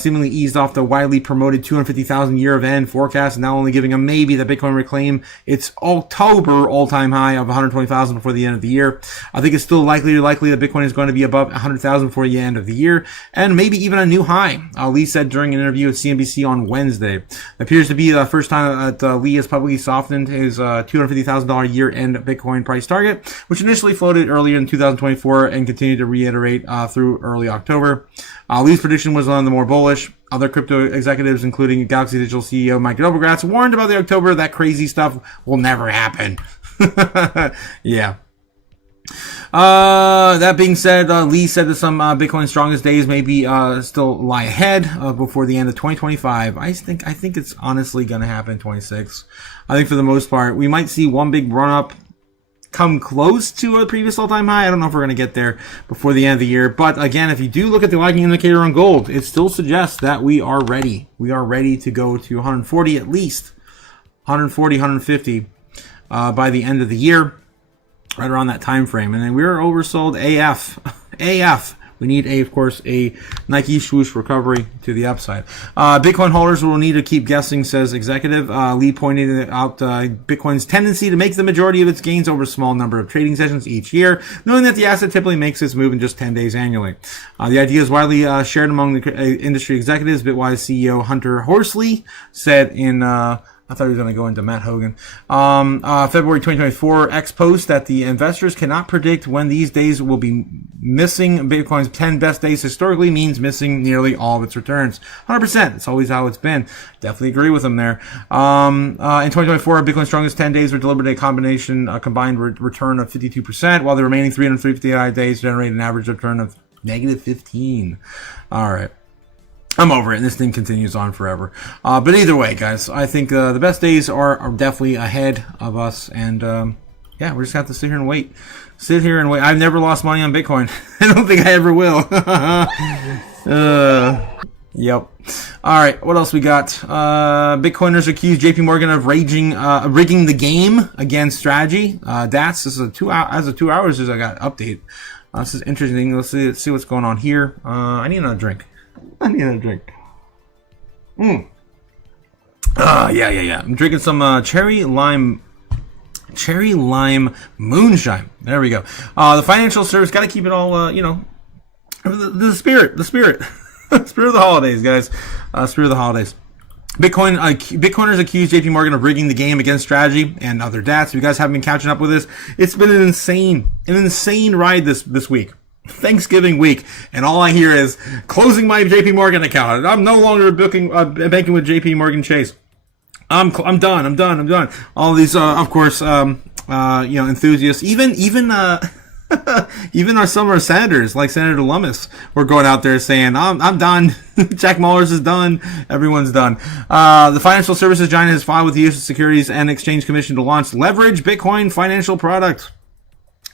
seemingly eased off the widely promoted 250,000 year of end forecast, now only giving a maybe that Bitcoin reclaim its October all-time high of 120,000 before the end of the year. I think it's still likely that Bitcoin is going to be above 100,000 before the end of the year, and maybe even a new high. Lee said during an interview with CNBC on Wednesday. It appears to be the first time that Lee has publicly softened his $250,000 year-end Bitcoin price target, which initially floated earlier in 2024 and continued to reiterate through early October. Lee's prediction was one of the more bullish. Other crypto executives, including Galaxy Digital CEO Mike Novogratz, warned about the October. That crazy stuff will never happen. Yeah. That being said, Lee said that some Bitcoin's strongest days maybe still lie ahead before the end of 2025. I think it's honestly going to happen in 26. I think for the most part, we might see one big run up come close to a previous all-time high. I don't know if we're going to get there before the end of the year. But again, if you do look at the lagging indicator on gold, it still suggests that we are ready. We are ready to go to 140 at least. 140, 150 by the end of the year. Right around that time frame, and then we're oversold AF. We need of course a Nike swoosh recovery to the upside. Bitcoin holders will need to keep guessing, says executive. Lee pointed out Bitcoin's tendency to make the majority of its gains over a small number of trading sessions each year, knowing that the asset typically makes its move in just 10 days annually. The idea is widely shared among the industry executives. Bitwise CEO Hunter Horsley said in I thought he was going to go into Matt Hogan. February 2024 X post that the investors cannot predict when these days will be missing. Bitcoin's 10 best days historically means missing nearly all of its returns. 100%. It's always how it's been. Definitely agree with him there. In 2024, Bitcoin's strongest 10 days were delivered a combined return of 52%, while the remaining 359 days generated an average return of negative 15. All right. I'm over it, and this thing continues on forever. But either way, guys, I think the best days are definitely ahead of us, and we're just going to have to sit here and wait. I've never lost money on Bitcoin. I don't think I ever will. Yep. All right, what else we got? Bitcoiners accuse JP Morgan of rigging the game against strategy. This is a 2 hour, as of 2 hours as I got an update. This is interesting. Let's see what's going on here. I need another drink. Yeah. I'm drinking some cherry lime moonshine. There we go. The financial service, got to keep it all, the spirit. The spirit of the holidays, guys. Spirit of the holidays. Bitcoiners accuse JP Morgan of rigging the game against strategy and other dApps. If you guys haven't been catching up with this, it's been an insane ride this week. Thanksgiving week, and all I hear is closing my JP Morgan account. I'm no longer banking with JP Morgan Chase. I'm done. All these, of course, enthusiasts, even some of our senators, like Senator Lummis, were going out there saying, I'm done. Jack Mullers is done. Everyone's done. The financial services giant has filed with the U.S. Securities and Exchange Commission to launch leverage Bitcoin financial products.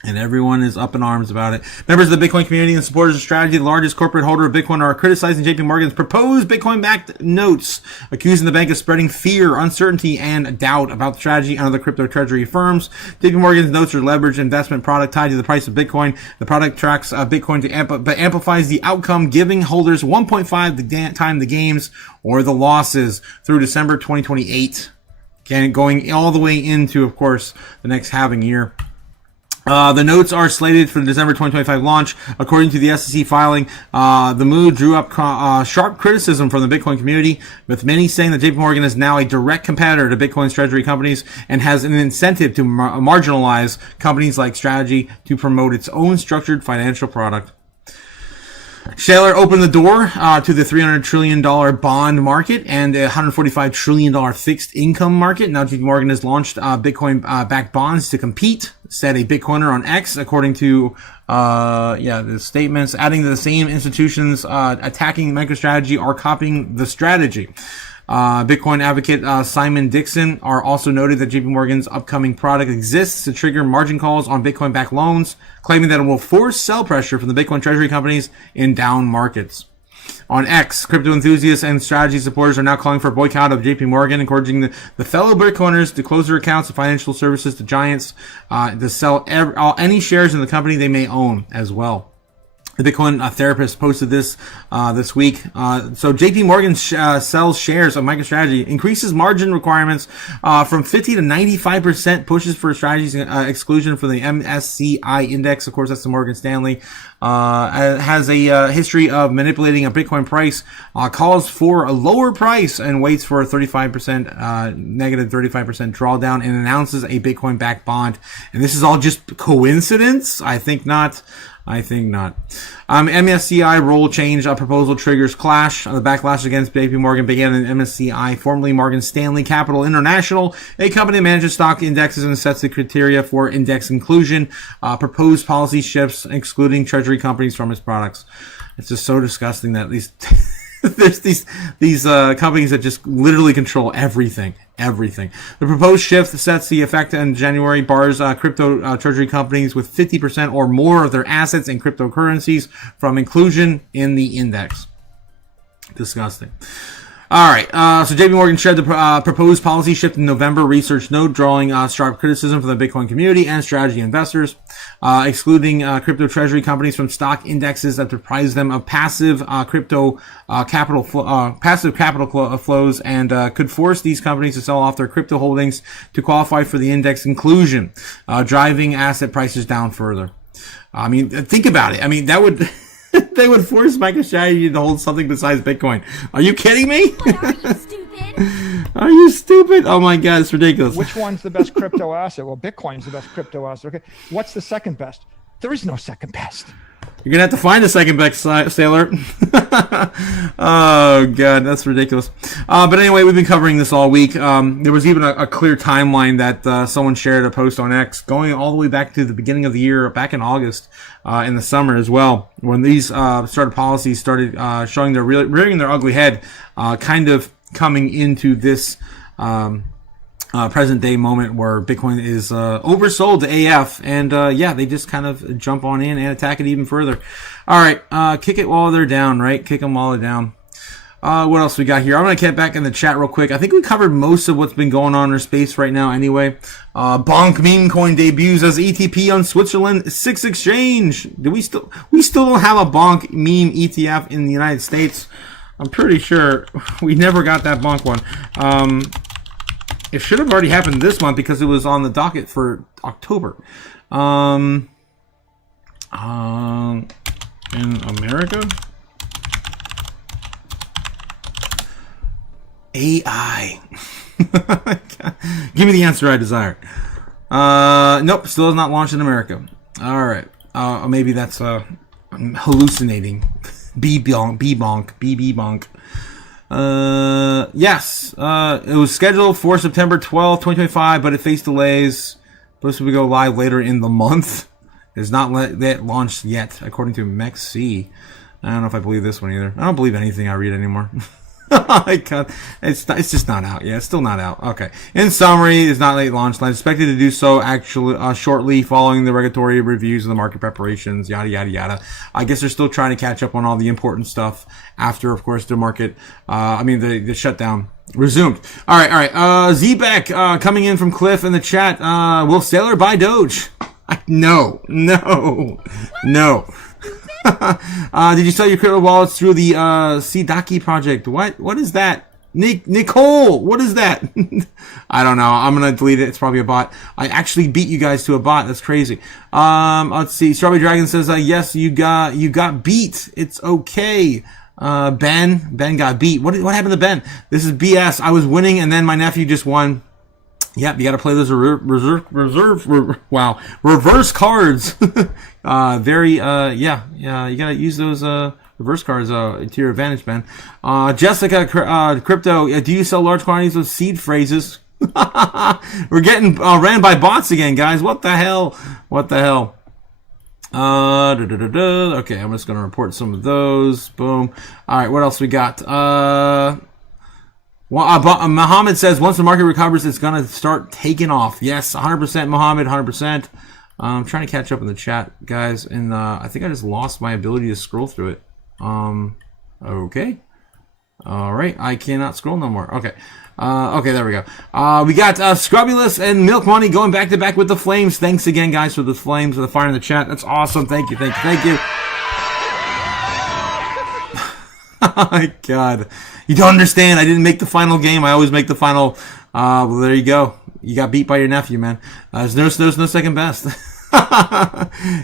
And everyone is up in arms about it. Members of the Bitcoin community and supporters of strategy, the largest corporate holder of Bitcoin, are criticizing JP Morgan's proposed Bitcoin-backed notes, accusing the bank of spreading fear, uncertainty, and doubt about the strategy and other crypto treasury firms. JP Morgan's notes are leveraged investment product tied to the price of Bitcoin. The product tracks Bitcoin but amplifies the outcome, giving holders 1.5 time the gains or the losses through December 2028, and going all the way into, of course, the next halving year. The notes are slated for the December 2025 launch. According to the SEC filing, the move drew up sharp criticism from the Bitcoin community, with many saying that JP Morgan is now a direct competitor to Bitcoin's treasury companies and has an incentive to marginalize companies like Strategy to promote its own structured financial product. Shailer opened the door to the $300 trillion bond market and a $145 trillion fixed income market. Now JP Morgan has launched Bitcoin-backed bonds to compete, said a Bitcoiner on X, according to the statements, adding that the same institutions attacking MicroStrategy are copying the strategy. Bitcoin advocate Simon Dixon are also noted that JP Morgan's upcoming product exists to trigger margin calls on Bitcoin-backed loans, claiming that it will force sell pressure from the Bitcoin treasury companies in down markets. On X, crypto enthusiasts and strategy supporters are now calling for a boycott of JP Morgan, encouraging the fellow Bitcoiners to close their accounts of financial services to giants, to sell any shares in the company they may own as well. The Bitcoin therapist posted this this week. So JP Morgan sells shares of MicroStrategy, increases margin requirements from 50 to 95%, pushes for strategies exclusion from the MSCI index. Of course, that's the Morgan Stanley. Has a history of manipulating a Bitcoin price, calls for a lower price and waits for a 35%, negative 35% drawdown, and announces a Bitcoin-backed bond. And this is all just coincidence? I think not. MSCI rule change proposal triggers clash. The backlash against JP Morgan began in MSCI, formerly Morgan Stanley Capital International, a company that manages stock indexes and sets the criteria for index inclusion. Proposed policy shifts, excluding treasury companies from its products. It's just so disgusting that there's these companies that just literally control everything. The proposed shift sets the effect in January, bars crypto treasury companies with 50% or more of their assets in cryptocurrencies from inclusion in the index. Disgusting. All right, so JP Morgan shared the proposed policy shift in November research note, drawing sharp criticism from the Bitcoin community and strategy investors, excluding crypto treasury companies from stock indexes that deprive them of passive capital flows, and could force these companies to sell off their crypto holdings to qualify for the index inclusion, driving asset prices down further. I mean, think about it. I mean, that would. They would force MicroStrategy to hold something besides Bitcoin. Are you kidding me? What, are you stupid? Are you stupid? Oh my God, it's ridiculous. Which one's the best crypto asset? Well, Bitcoin's the best crypto asset. Okay. What's the second best? There is no second best. You're going to have to find a second best, Sailor. Oh, God, that's ridiculous. But anyway, we've been covering this all week. There was even a clear timeline that someone shared a post on X going all the way back to the beginning of the year, back in August, in the summer as well, when these started policies started showing their rearing their ugly head, kind of coming into this present day moment where Bitcoin is oversold to AF, and they just kind of jump on in and attack it even further. All right, kick it while they're down, right? Kick them while they're down. What else we got here? I'm going to get back in the chat real quick. I think we covered most of what's been going on in our space right now anyway. Bonk meme coin debuts as ETP on Switzerland 6 exchange. We still don't have a Bonk meme ETF in the United States. I'm pretty sure we never got that Bonk one. It should have already happened this month because it was on the docket for October. In America? AI. Give me the answer I desire. Nope, still has not launched in America. All right. Maybe that's I'm hallucinating. BB bonk. Yes. It was scheduled for September 12th, 2025, but it faced delays. Supposed to go live later in the month. It's not yet launched yet, according to MEXC. I don't know if I believe this one either. I don't believe anything I read anymore. It's just not out. Yeah, it's still not out. Okay. In summary, it's not late launch. I'm expected to do so actually shortly following the regulatory reviews of the market preparations. Yada yada yada. I guess they're still trying to catch up on all the important stuff after, of course, the market. The shutdown resumed. All right. Zbeck coming in from Cliff in the chat. Will Sailor buy Doge? No. Did you sell your crypto wallets through the Sidaki project? What is that? Nicole, what is that? I don't know. I'm gonna delete it. It's probably a bot. I actually beat you guys to a bot. That's crazy. Let's see. Strawberry Dragon says, yes, you got beat. It's okay. Ben got beat. What happened to Ben? This is BS. I was winning and then my nephew just won. Yep, you got to play those reverse cards. You got to use those reverse cards to your advantage, man. Jessica Crypto, do you sell large quantities of seed phrases? We're getting ran by bots again, guys. What the hell? Okay, I'm just gonna report some of those. Boom. All right, what else we got? Mohammed says once the market recovers, it's gonna start taking off. Yes, 100%, Mohammed, 100%. I'm trying to catch up in the chat, guys, and I think I just lost my ability to scroll through it. Okay. All right, I cannot scroll no more. Okay. Okay, there we go. We got Scrubbulous and Milk Money going back to back with the flames. Thanks again, guys, for the flames, for the fire in the chat. That's awesome. Thank you. Oh my God. You don't understand. I didn't make the final game. I always make the final. Well, there you go. You got beat by your nephew, man. There's no second best.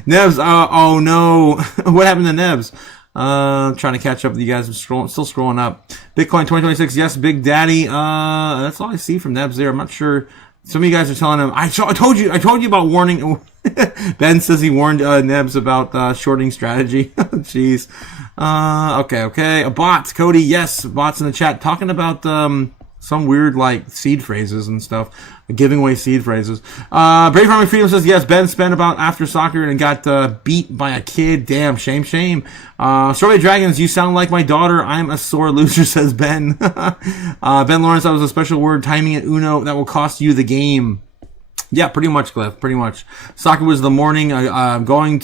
Nebs. Oh no. What happened to Nebs? Trying to catch up with you guys. I'm still scrolling up. Bitcoin 2026. Yes, Big Daddy. That's all I see from Nebs there. I'm not sure. Some of you guys are telling him. I told you about warning. Ben says he warned Nebs about shorting strategy. Jeez. Okay. A bot, Cody. Yes, bots in the chat talking about some weird like seed phrases and stuff, giving away seed phrases. Brave Army Freedom says yes. Ben spent about after soccer and got beat by a kid. Damn, shame. Strawberry Dragons, you sound like my daughter. I'm a sore loser, says Ben. Ben Lawrence, that was a special word, timing at Uno that will cost you the game. Yeah, pretty much, Cliff. Pretty much. Soccer was the morning. Going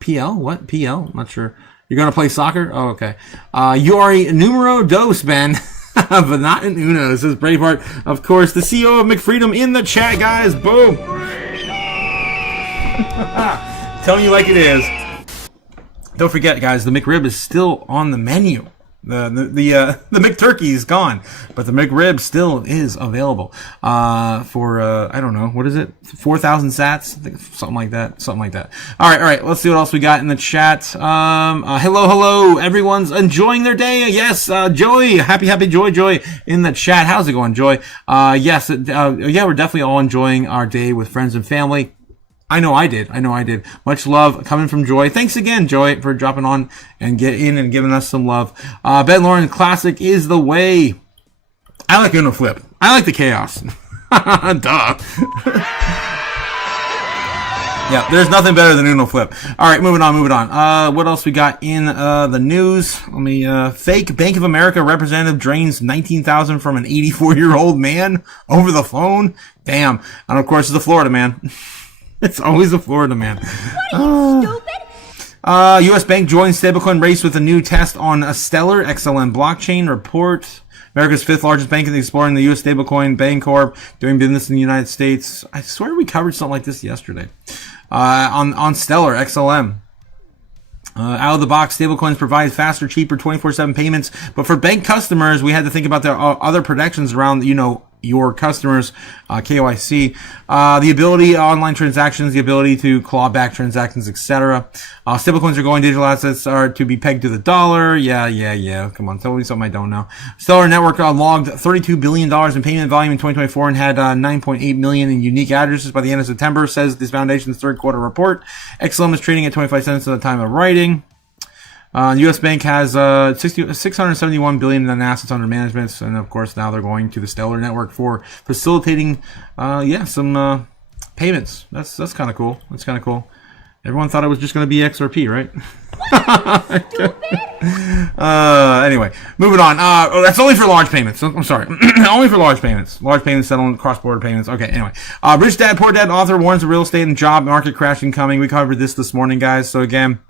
PL. What PL? I'm not sure. You're gonna play soccer? Oh, okay. You are a numero dos, Ben. But not in Uno. This is Braveheart. Of course, the CEO of McFreedom in the chat, guys. Boom. Telling you like it is. Don't forget, guys, the McRib is still on the menu. The McTurkey is gone, but the McRib still is available for I don't know, what is it, 4,000 sats, I think, something like that. All right, let's see what else we got in the chat. Hello, everyone's enjoying their day. Yes, Joy, happy Joy in the chat. How's it going, Joy? Yes, we're definitely all enjoying our day with friends and family. I know I did. Much love coming from Joy. Thanks again, Joy, for dropping on and get in and giving us some love. Ben Lauren, classic is the way. I like Uno Flip. I like the chaos. Duh. Yeah, there's nothing better than Uno Flip. All right, moving on. What else we got in the news? Let me. Fake Bank of America representative drains $19,000 from an 84-year-old man over the phone. Damn. And of course, it's the Florida man. It's always a Florida man. What are you, stupid? U.S. Bank joins stablecoin race with a new test on a Stellar XLM blockchain report. America's fifth largest bank is exploring the U.S. stablecoin Bancorp doing business in the United States. I swear we covered something like this yesterday. On Stellar XLM. Out of the box, stablecoins provide faster, cheaper 24/7 payments. But for bank customers, we had to think about the other protections around, your customers, KYC, the ability, online transactions, the ability to claw back transactions, etc. Stablecoins are going, digital assets are to be pegged to the dollar. Yeah. Come on, tell me something I don't know. Stellar Network logged $32 billion in payment volume in 2024 and had 9.8 million in unique addresses by the end of September, says this foundation's third quarter report. XLM is trading at 25 cents at the time of writing. U.S. Bank has 671 billion in assets under management, and of course now they're going to the Stellar Network for facilitating, some payments. That's kind of cool. That's kind of cool. Everyone thought it was just going to be XRP, right? Anyway, moving on. That's only for large payments. I'm sorry, only for large payments. Large payments, settlement, cross-border payments. Okay. Anyway, Rich Dad Poor Dad author warns of real estate and job market crashing coming. We covered this morning, guys. So again,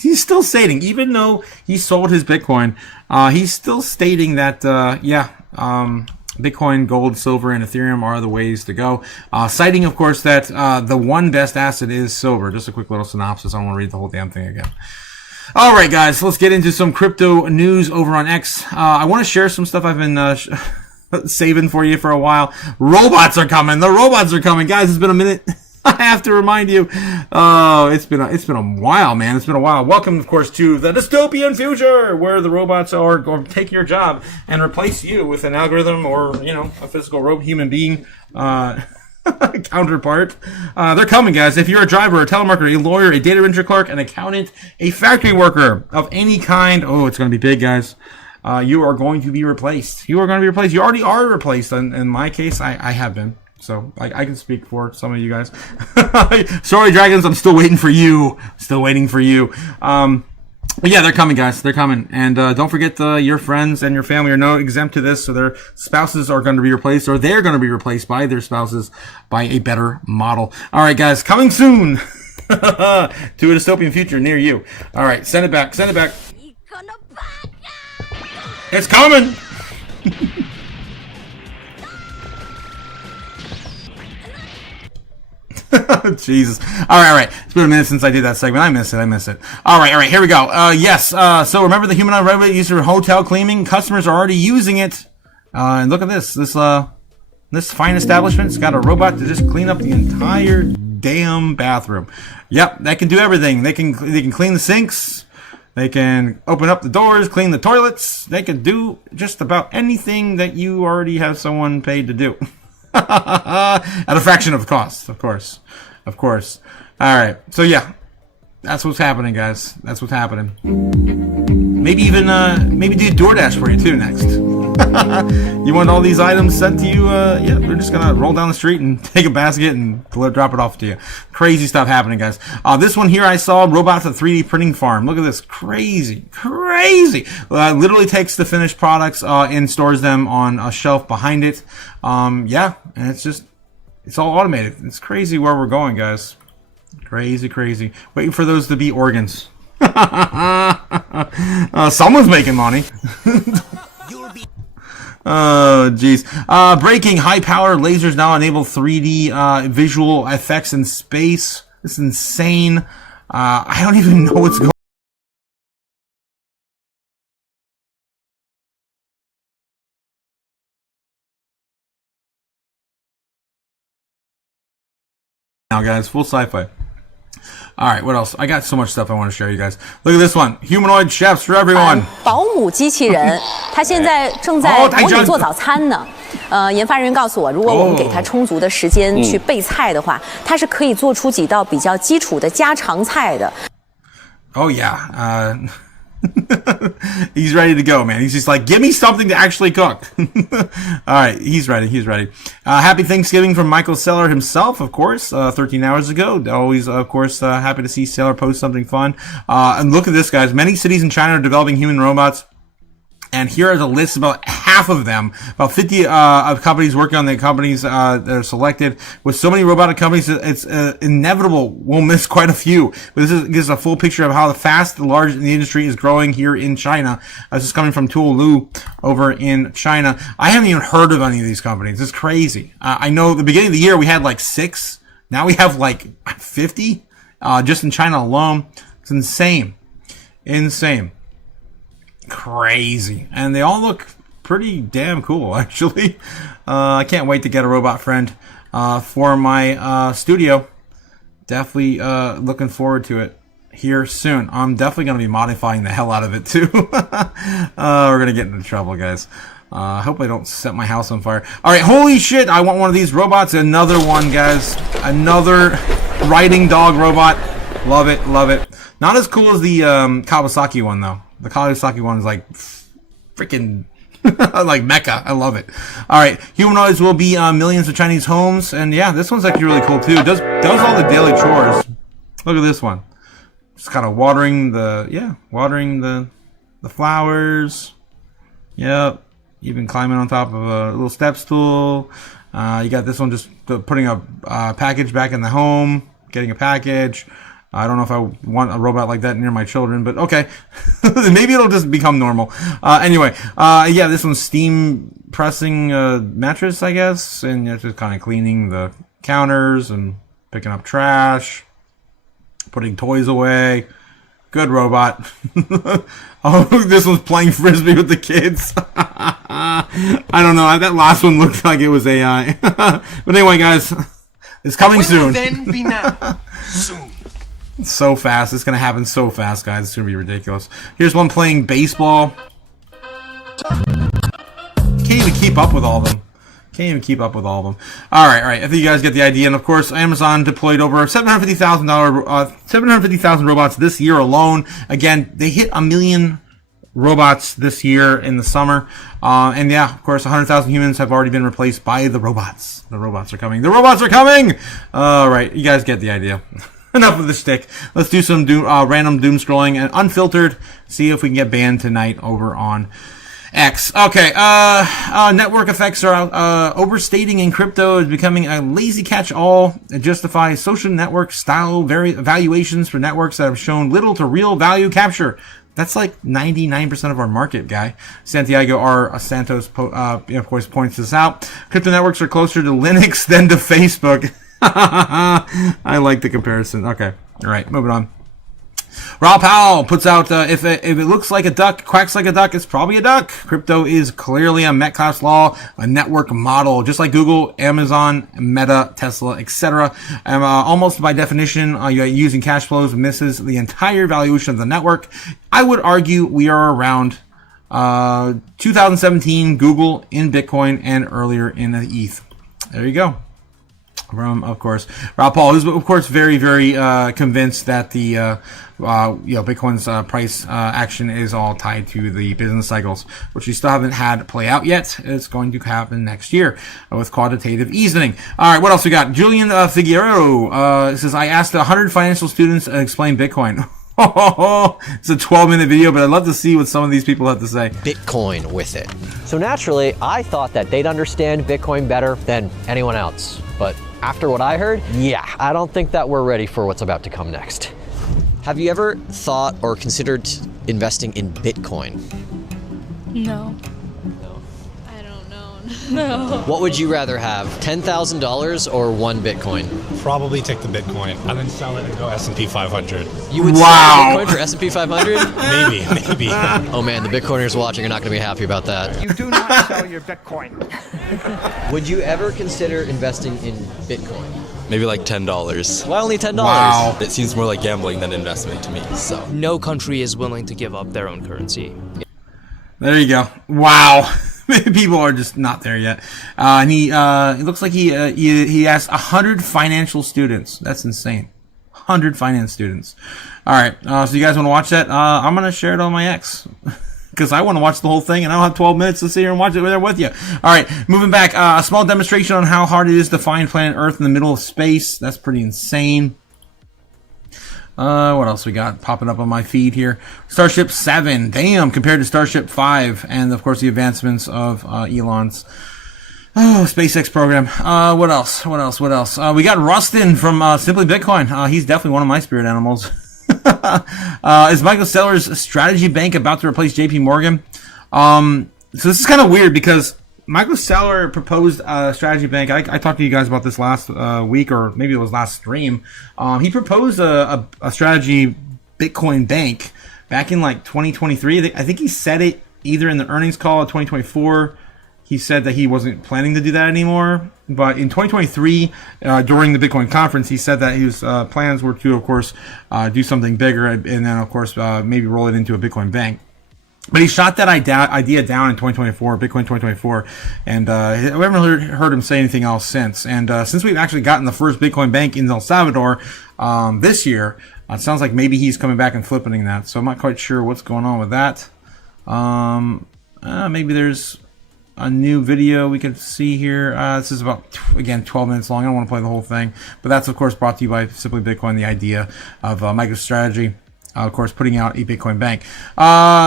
he's still stating, even though he sold his Bitcoin, he's still stating that, Bitcoin, gold, silver, and Ethereum are the ways to go. Citing, of course, that the one best asset is silver. Just a quick little synopsis. I don't want to read the whole damn thing again. All right, guys, let's get into some crypto news over on X. I want to share some stuff I've been saving for you for a while. Robots are coming. The robots are coming. Guys, it's been a minute. I have to remind you. It's been a while, man. It's been a while. Welcome, of course, to the dystopian future, where the robots are going to take your job and replace you with an algorithm or, a physical human being counterpart. They're coming, guys. If you're a driver, a telemarketer, a lawyer, a data entry clerk, an accountant, a factory worker of any kind, it's going to be big, guys. You are going to be replaced. You are going to be replaced. You already are replaced. In my case, I have been. So I can speak for some of you guys. Sorry, dragons, I'm still waiting for you. But yeah, they're coming, guys. They're coming. And don't forget your friends and your family are not exempt to this. So their spouses are going to be replaced, or they're going to be replaced by their spouses by a better model. All right, guys, coming soon to a dystopian future near you. All right, send it back. It's coming. Jesus. All right. It's been a minute since I did that segment. I miss it. All right. Here we go. Yes. So remember the humanoid robot used for hotel cleaning? Customers are already using it. And look at this. This fine establishment's got a robot to just clean up the entire damn bathroom. Yep. That can do everything. They can clean the sinks. They can open up the doors, clean the toilets. They can do just about anything that you already have someone paid to do. At a fraction of the cost, of course. All right, so yeah, that's what's happening, guys. That's what's happening. Maybe even maybe do DoorDash for you too next. You want all these items sent to you? They're just gonna roll down the street and take a basket and drop it off to you. Crazy stuff happening, guys. This one here I saw, robots at 3D printing farm. Look at this, crazy. Literally takes the finished products and stores them on a shelf behind it. And it's all automated. It's crazy where we're going, guys. Crazy. Waiting for those to be organs. Someone's making money. Oh, jeez. Breaking high-power lasers now enable 3D visual effects in space. It's insane. I don't even know what's going now, guys. Full sci-fi. All right, what else? I got so much stuff I want to show you guys. Look at this one. Humanoid chefs for everyone. 保姆机器人，它现在正在模拟做早餐呢。研发人员告诉我，如果我们给它充足的时间去备菜的话，它是可以做出几道比较基础的家常菜的。Oh yeah. He's ready to go, man. He's just like, give me something to actually cook. All right, he's ready. Happy Thanksgiving from Michael Saylor himself, of course, 13 hours ago. Always, of course, happy to see Saylor post something fun. And look at this, guys. Many cities in China are developing human robots. And here are the lists, about half of them, about 50 of companies working on the companies that are selected. With so many robotic companies, it's inevitable we'll miss quite a few. But this gives a full picture of how fast the industry is growing here in China. This is coming from Tool Lu over in China. I haven't even heard of any of these companies. It's crazy. I know at the beginning of the year we had like 6. Now we have like 50 just in China alone. It's insane. Crazy. And they all look pretty damn cool, actually. I can't wait to get a robot friend for my studio. Definitely looking forward to it here soon. I'm definitely going to be modifying the hell out of it, too. We're going to get into trouble, guys. I hope I don't set my house on fire. All right, holy shit, I want one of these robots. Another one, guys. Another riding dog robot. Love it, love it. Not as cool as the Kawasaki one, though. The Kawasaki one is like freaking like Mecca. I love it. All right, humanoids will be millions of Chinese homes, and yeah, this one's actually really cool too. Does all the daily chores. Look at this one. Just kind of watering the flowers. Yep. Even climbing on top of a little step stool. You got this one just putting a package back in the home, getting a package. I don't know if I want a robot like that near my children, but okay. Maybe it'll just become normal. Anyway, yeah, this one's steam pressing mattress, I guess, and it's just kind of cleaning the counters and picking up trash, putting toys away. Good robot. Oh, this one's playing frisbee with the kids. I don't know. That last one looked like it was AI. But anyway, guys, it's coming soon. Then be now. Soon. So fast. It's going to happen so fast, guys. It's going to be ridiculous. Here's one playing baseball. Can't even keep up with all of them. Can't even keep up with all of them. All right. I think you guys get the idea. And of course, Amazon deployed over 750,000 robots this year alone. Again, they hit 1 million robots this year in the summer. And yeah, of course, 100,000 humans have already been replaced by the robots. The robots are coming. The robots are coming! All right. You guys get the idea. Enough of the shtick. Let's do some random doom scrolling and unfiltered. See if we can get banned tonight over on X. Okay, network effects are overstating in crypto is becoming a lazy catch-all. It justifies social network style valuations for networks that have shown little to real value capture. That's like 99% of our market, guy. Santiago R. Santos, of course, points this out. Crypto networks are closer to Linux than to Facebook. I like the comparison. Okay. All right. Moving on. Rob Powell puts out, if it looks like a duck, quacks like a duck, it's probably a duck. Crypto is clearly a Metcalfe's law, a network model, just like Google, Amazon, Meta, Tesla, etc. Almost by definition, using cash flows misses the entire valuation of the network. I would argue we are around 2017 Google in Bitcoin and earlier in the ETH. There you go. From, of course, Rob Paul, who's of course very, very convinced that the Bitcoin's price action is all tied to the business cycles, which we still haven't had play out yet. It's going to happen next year with quantitative easing. All right, what else we got? Julian Figueroa says, I asked 100 financial students to explain Bitcoin. It's a 12-minute video, but I'd love to see what some of these people have to say. Bitcoin with it. So naturally, I thought that they'd understand Bitcoin better than anyone else. But after what I heard, yeah, I don't think that we're ready for what's about to come next. Have you ever thought or considered investing in Bitcoin? No. No. I don't know. No. What would you rather have, $10,000 or 1 Bitcoin? Probably take the Bitcoin and then sell it and go S&P 500. You would sell Bitcoin for S&P 500? Maybe. Oh man, the Bitcoiners watching are not going to be happy about that. You do not sell your Bitcoin. Would you ever consider investing in Bitcoin? Maybe like $10. Why only $10? Wow. It seems more like gambling than investment to me, so. No country is willing to give up their own currency. There you go. Wow. People are just not there yet. And it looks like he asked 100 financial students. That's insane. 100 finance students. All right. So you guys want to watch that? I'm going to share it on my X. Because I want to watch the whole thing, and I don't have 12 minutes to sit here and watch it there with you. All right, moving back. A small demonstration on how hard it is to find planet Earth in the middle of space. That's pretty insane. What else we got popping up on my feed here? Starship 7. Damn, compared to Starship 5. And, of course, the advancements of Elon's SpaceX program. What else? We got Rustin from Simply Bitcoin. He's definitely one of my spirit animals. Is Michael Saylor's strategy bank about to replace JP Morgan? So this is kind of weird because Michael Saylor proposed a strategy bank. I talked to you guys about this last week, or maybe it was last stream. He proposed a strategy Bitcoin bank back in like 2023. I think he said it either in the earnings call of 2024, he said that he wasn't planning to do that anymore. But in 2023, during the Bitcoin conference, he said that his plans were to, of course, do something bigger, and then, of course, maybe roll it into a Bitcoin bank. But he shot that idea down in 2024, Bitcoin 2024, and I haven't heard him say anything else since. And since we've actually gotten the first Bitcoin bank in El Salvador this year, it sounds like maybe he's coming back and flipping that. So I'm not quite sure what's going on with that. Maybe there's a new video we can see here. This is about, again, 12 minutes long. I don't want to play the whole thing. But that's, of course, brought to you by Simply Bitcoin, the idea of MicroStrategy. Of course, putting out a Bitcoin bank.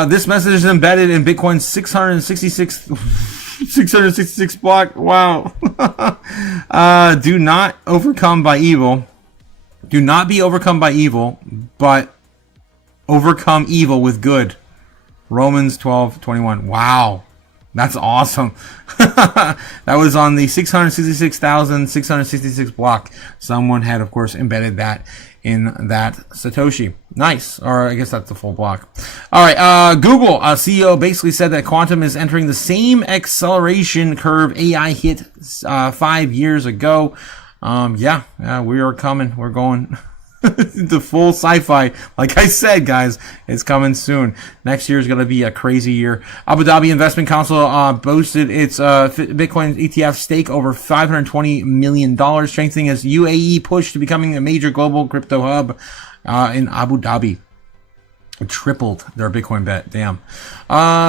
This message is embedded in Bitcoin's 666 block. Wow. Do not overcome by evil. Do not be overcome by evil, but overcome evil with good. Romans 12:21. Wow. That's awesome. That was on the 666,666 block. Someone had, of course, embedded that in that Satoshi. Nice. Or I guess that's the full block. All right. Google CEO basically said that quantum is entering the same acceleration curve AI hit 5 years ago. Yeah, we are coming. We're going into full sci-fi. Like I said, guys, it's coming soon. Next year is going to be a crazy year. Abu Dhabi Investment Council boosted its Bitcoin ETF stake over $520 million, strengthening its UAE push to becoming a major global crypto hub in Abu Dhabi. Tripled their Bitcoin bet. Damn.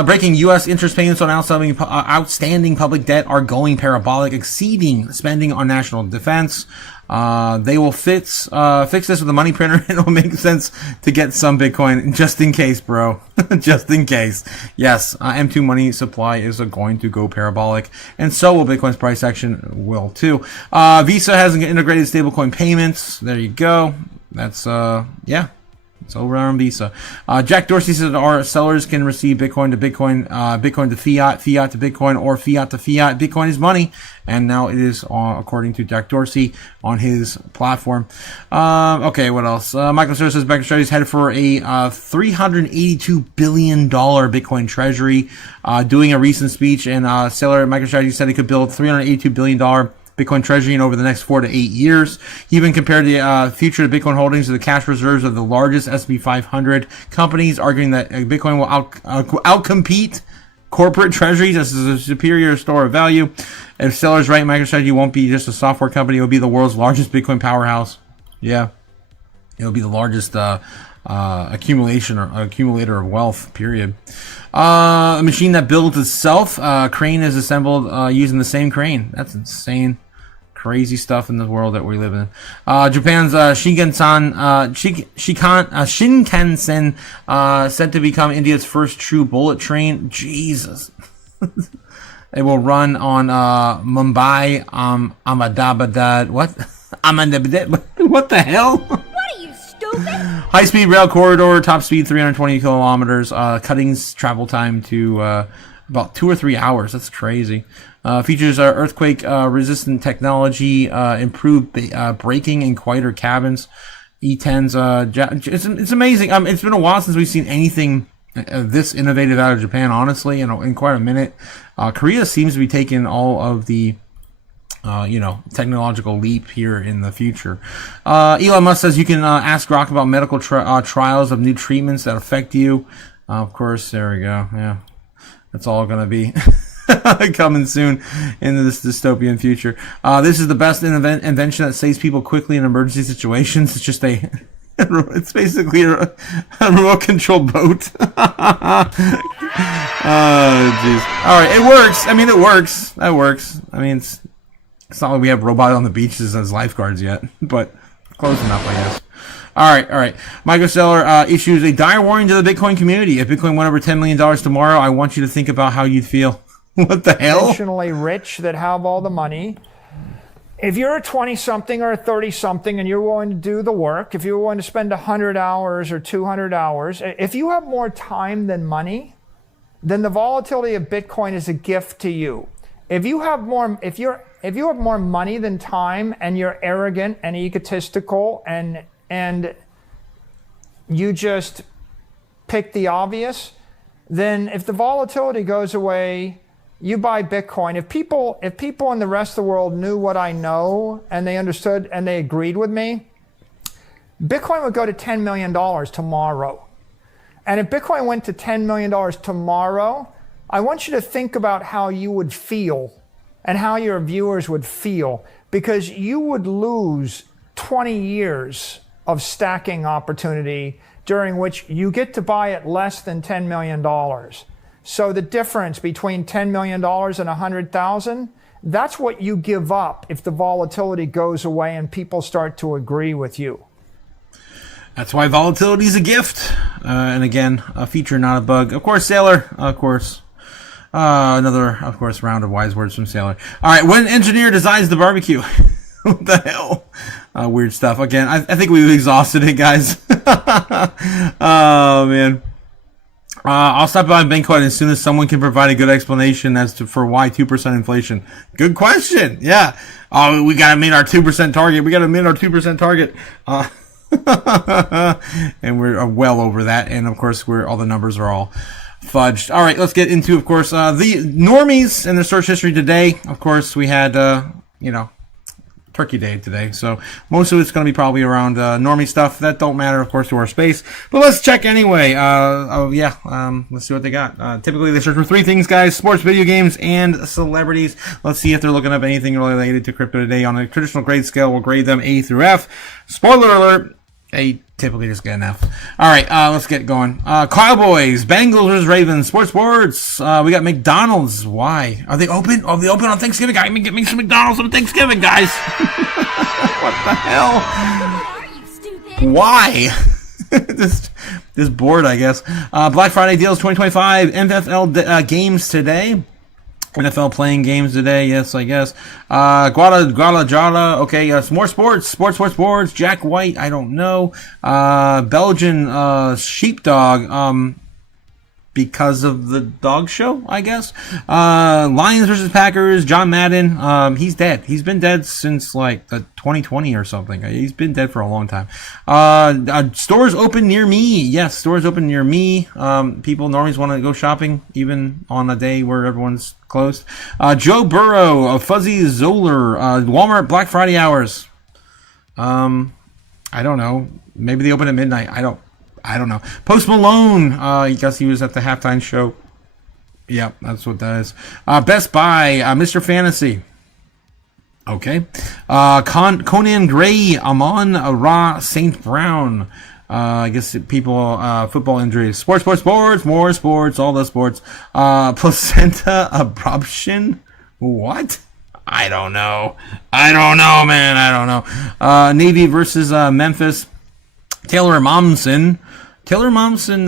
Breaking U.S. interest payments on outstanding public debt are going parabolic, exceeding spending on national defense. They will fix this with a money printer. It'll make sense to get some Bitcoin just in case, bro. Just in case. Yes, M2 money supply is going to go parabolic, and so will Bitcoin's price action will too. Visa has integrated stablecoin payments. There you go. That's yeah. It's over on Visa. Jack Dorsey says our sellers can receive Bitcoin to Bitcoin, Bitcoin to fiat, fiat to Bitcoin, or fiat to fiat. Bitcoin is money, and now it is, according to Jack Dorsey, on his platform. Okay, what else? MicroStrategy says MicroStrategy is headed for a $382 billion Bitcoin treasury. Doing a recent speech, and seller at MicroStrategy said he could build $382 billion Bitcoin treasury in over the next 4 to 8 years. He even compared the future of Bitcoin holdings to the cash reserves of the largest S&P 500 companies, arguing that Bitcoin will outcompete corporate treasuries as a superior store of value. If sellers right, MicroStrategy won't be just a software company; it will be the world's largest Bitcoin powerhouse. Yeah, it will be the largest accumulator of wealth. Period. A machine that builds itself. Crane is assembled using the same crane. That's insane. Crazy stuff in the world that we live in. Japan's Shinkansen set to become India's first true bullet train. Jesus. It will run on Mumbai, Ahmedabad. What? Ahmedabad? What the hell? What are you, stupid? High-speed rail corridor, top speed 320 kilometers, cutting travel time to about 2 or 3 hours. That's crazy. Features earthquake resistant technology, improved braking, and quieter cabins. E10s. It's amazing. It's been a while since we've seen anything this innovative out of Japan, honestly, in quite a minute. Korea seems to be taking all of the technological leap here in the future. Elon Musk says you can ask Grok about medical trials of new treatments that affect you. Of course, there we go. Yeah, that's all going to be coming soon into this dystopian future. This is the best invention that saves people quickly in emergency situations. It's just it's basically a remote control boat. Oh, jeez. All right, it works. I mean, it works. That works. I mean, it's not like we have robots on the beaches as lifeguards yet, but close enough, I guess. All right. MicroStrategy issues a dire warning to the Bitcoin community. If Bitcoin went over $10 million tomorrow, I want you to think about how you'd feel. What the hell? Intentionally rich that have all the money. If you're a 20-something or a 30-something and you're willing to do the work, if you're willing to spend 100 hours or 200 hours, if you have more time than money, then the volatility of Bitcoin is a gift to you. If you have more money than time and you're arrogant and egotistical and you just pick the obvious, then if the volatility goes away, you buy Bitcoin. If people in the rest of the world knew what I know and they understood and they agreed with me, Bitcoin would go to $10 million tomorrow. And if Bitcoin went to $10 million tomorrow, I want you to think about how you would feel and how your viewers would feel, because you would lose 20 years of stacking opportunity during which you get to buy at less than $10 million. So the difference between $10 million and 100,000, that's what you give up if the volatility goes away and people start to agree with you. That's why volatility is a gift. And again, a feature, not a bug. Of course, Sailor. Of course. Another, of course, round of wise words from Sailor. All right, when engineer designs the barbecue. What the hell? Weird stuff. Again, I think we've exhausted it, guys. Oh, man. I'll stop by Bitcoin as soon as someone can provide a good explanation as to for why 2% inflation. Good question. Yeah. Oh, we got to meet our 2% target. We got to meet our 2% target. And we're well over that. And of course, all the numbers are all fudged. All right, let's get into, of course, the normies and their search history today. Of course, we had, Turkey Day today, so most of it's going to be probably around normie stuff that don't matter, of course, to our space. But let's check anyway. Let's see what they got. Typically, they search for 3 things, guys: sports, video games, and celebrities. Let's see if they're looking up anything related to crypto today. On a traditional grade scale, we'll grade them A through F. Spoiler alert: they typically just get an F. All right, let's get going. Cowboys, Bengals versus Ravens. Sports. We got McDonald's. Why? Are they open? Are they open on Thanksgiving? Get me some McDonald's on Thanksgiving, guys. What the hell? Why? Just bored, I guess. Black Friday deals 2025. NFL games today. NFL playing games today, yes, I guess. Guadalajara, okay, some more sports. Jack White, I don't know. Belgian sheepdog, because of the dog show, I guess. Lions versus Packers, John Madden, he's dead. He's been dead since like the 2020 or something. He's been dead for a long time. Stores open near me. Yes, stores open near me. People normally want to go shopping even on a day where everyone's closed. Joe Burrow, Fuzzy Zoller, Walmart Black Friday hours. I don't know. Maybe they open at midnight. I don't know. Post Malone, I guess he was at the halftime show. Yep, that's what that is. Best Buy, Mr. Fantasy. Okay. Conan Gray, Amon Ra St. Brown. I guess people, football injuries. Sports, more sports, all the sports. Placenta abruption? What? I don't know, man. I don't know. Navy versus Memphis. Taylor Momsen,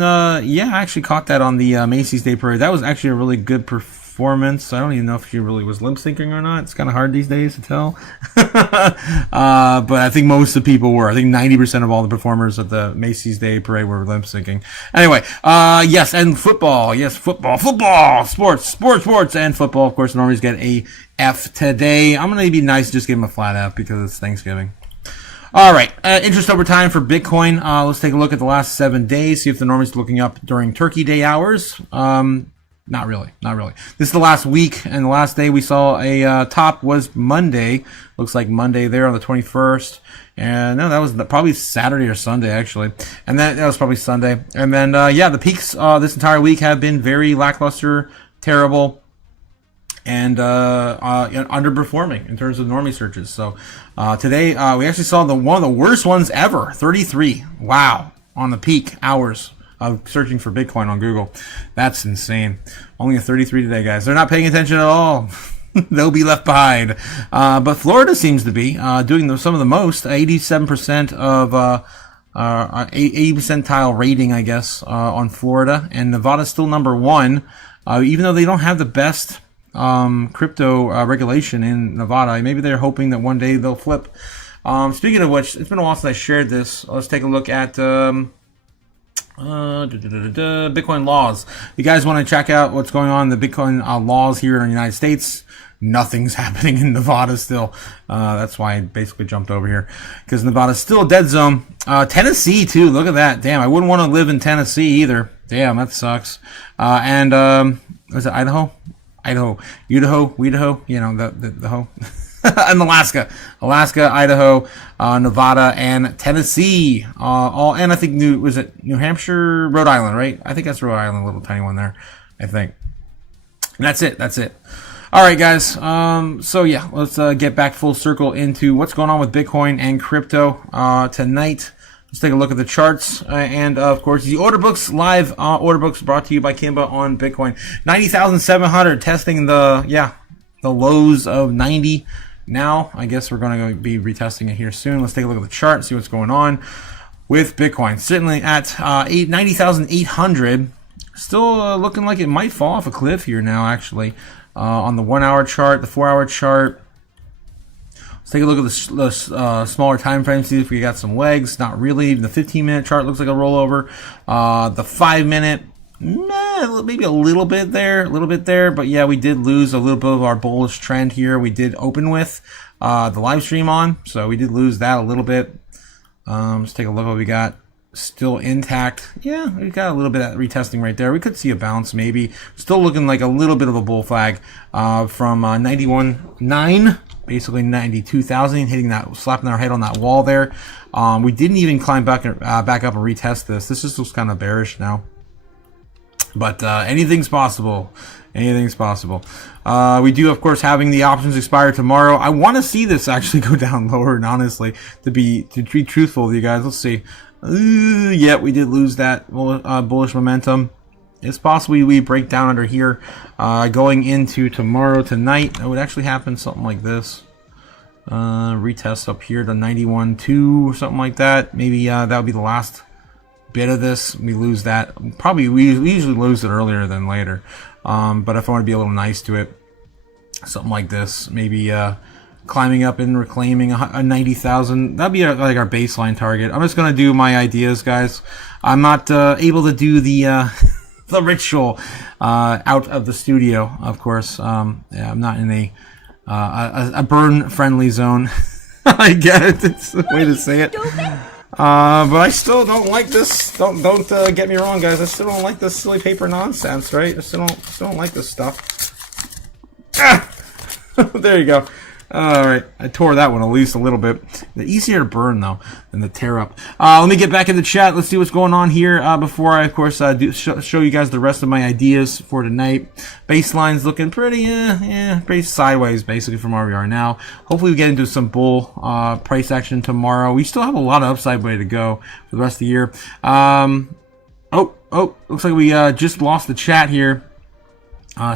I actually caught that on the Macy's Day Parade. That was actually a really good performance. I don't even know if she really was lip syncing or not. It's kind of hard these days to tell. But I think most of the people were. I think 90% of all the performers at the Macy's Day Parade were lip syncing. Anyway, yes, and football. Yes, football. Sports, and football. Of course, normies get a F today. I'm going to be nice and just give them a flat F because it's Thanksgiving. All right, interest over time for Bitcoin. Let's take a look at the last 7 days, see if the normies looking up during Turkey Day hours. Not really. This is the last week, and the last day we saw a top was Monday. Looks like Monday there on the 21st. And no, that was probably Saturday or Sunday, actually. And that was probably Sunday. And then, the peaks this entire week have been very lackluster, terrible, and underperforming in terms of normie searches. So today we actually saw one of the worst ones ever, 33. Wow, on the peak hours of searching for Bitcoin on Google. That's insane. Only a 33 today, guys. They're not paying attention at all. They'll be left behind. But Florida seems to be doing some of the most. 87% of 80 percentile rating, I guess, on Florida. And Nevada's still number 1, even though they don't have the best crypto regulation in Nevada. Maybe they're hoping that one day they'll flip. Speaking of which, it's been a while since I shared this. Let's take a look at Bitcoin laws. You guys want to check out what's going on in the Bitcoin laws here in the United States? Nothing's happening in Nevada still. That's why I basically jumped over here, because Nevada's still a dead zone. Tennessee too. Look at that. Damn, I wouldn't want to live in Tennessee either. Damn, that sucks. And was it Idaho? Idaho, Idaho, you know, the hoe. And Alaska, Idaho, Nevada, and Tennessee. And I think New Hampshire, Rhode Island, right? I think that's Rhode Island, a little tiny one there, I think. And that's it. All right, guys. So yeah, let's get back full circle into what's going on with Bitcoin and crypto tonight. Let's take a look at the charts and of course the order books live. Order books brought to you by Kimba on Bitcoin. 90,700, testing the lows of 90. Now, I guess we're going to be retesting it here soon. Let's take a look at the chart, see what's going on with Bitcoin. Certainly at 90,800. Still looking like it might fall off a cliff here now, actually. On the 1 hour chart, the 4 hour chart. Let's take a look at the smaller time frame, see if we got some legs. Not really. The 15-minute chart looks like a rollover. The 5 minute, maybe a little bit there. But yeah, we did lose a little bit of our bullish trend here. We did open with the live stream on, so we did lose that a little bit. Let's take a look at what we got. Still intact. Yeah, we got a little bit of retesting right there. We could see a bounce maybe. Still looking like a little bit of a bull flag from 91.9, basically 92,000, hitting that, slapping our head on that wall there. We didn't even climb back up and retest this. This just looks kind of bearish now. But anything's possible. Anything's possible. We do, of course, having the options expire tomorrow. I want to see this actually go down lower, and honestly, to be truthful with you guys. Let's see. Yeah, we did lose that bullish momentum. It's possible we break down under here going into tomorrow tonight. It would actually happen something like this. Retest up here to 91.2 or something like that. Maybe that would be the last bit of this. We lose that. Probably we usually lose it earlier than later. But if I want to be a little nice to it, something like this, maybe climbing up and reclaiming a 90,000. That'd be like our baseline target. I'm just gonna do my ideas, guys. I'm not able to do the the ritual out of the studio, of course. Yeah, I'm not in a burn friendly zone. I get it. It's the way to say it. But I still don't like this. Don't get me wrong, guys. I still don't like this silly paper nonsense, right? I still don't like this stuff. Ah! There you go. All right, I tore that one at least a little bit. The easier to burn though than to tear up. Let me get back in the chat. Let's see what's going on here before I, of course, show you guys the rest of my ideas for tonight. Baseline's looking pretty, pretty sideways basically from where we are now. Hopefully we get into some bull price action tomorrow. We still have a lot of upside way to go for the rest of the year. Looks like we just lost the chat here.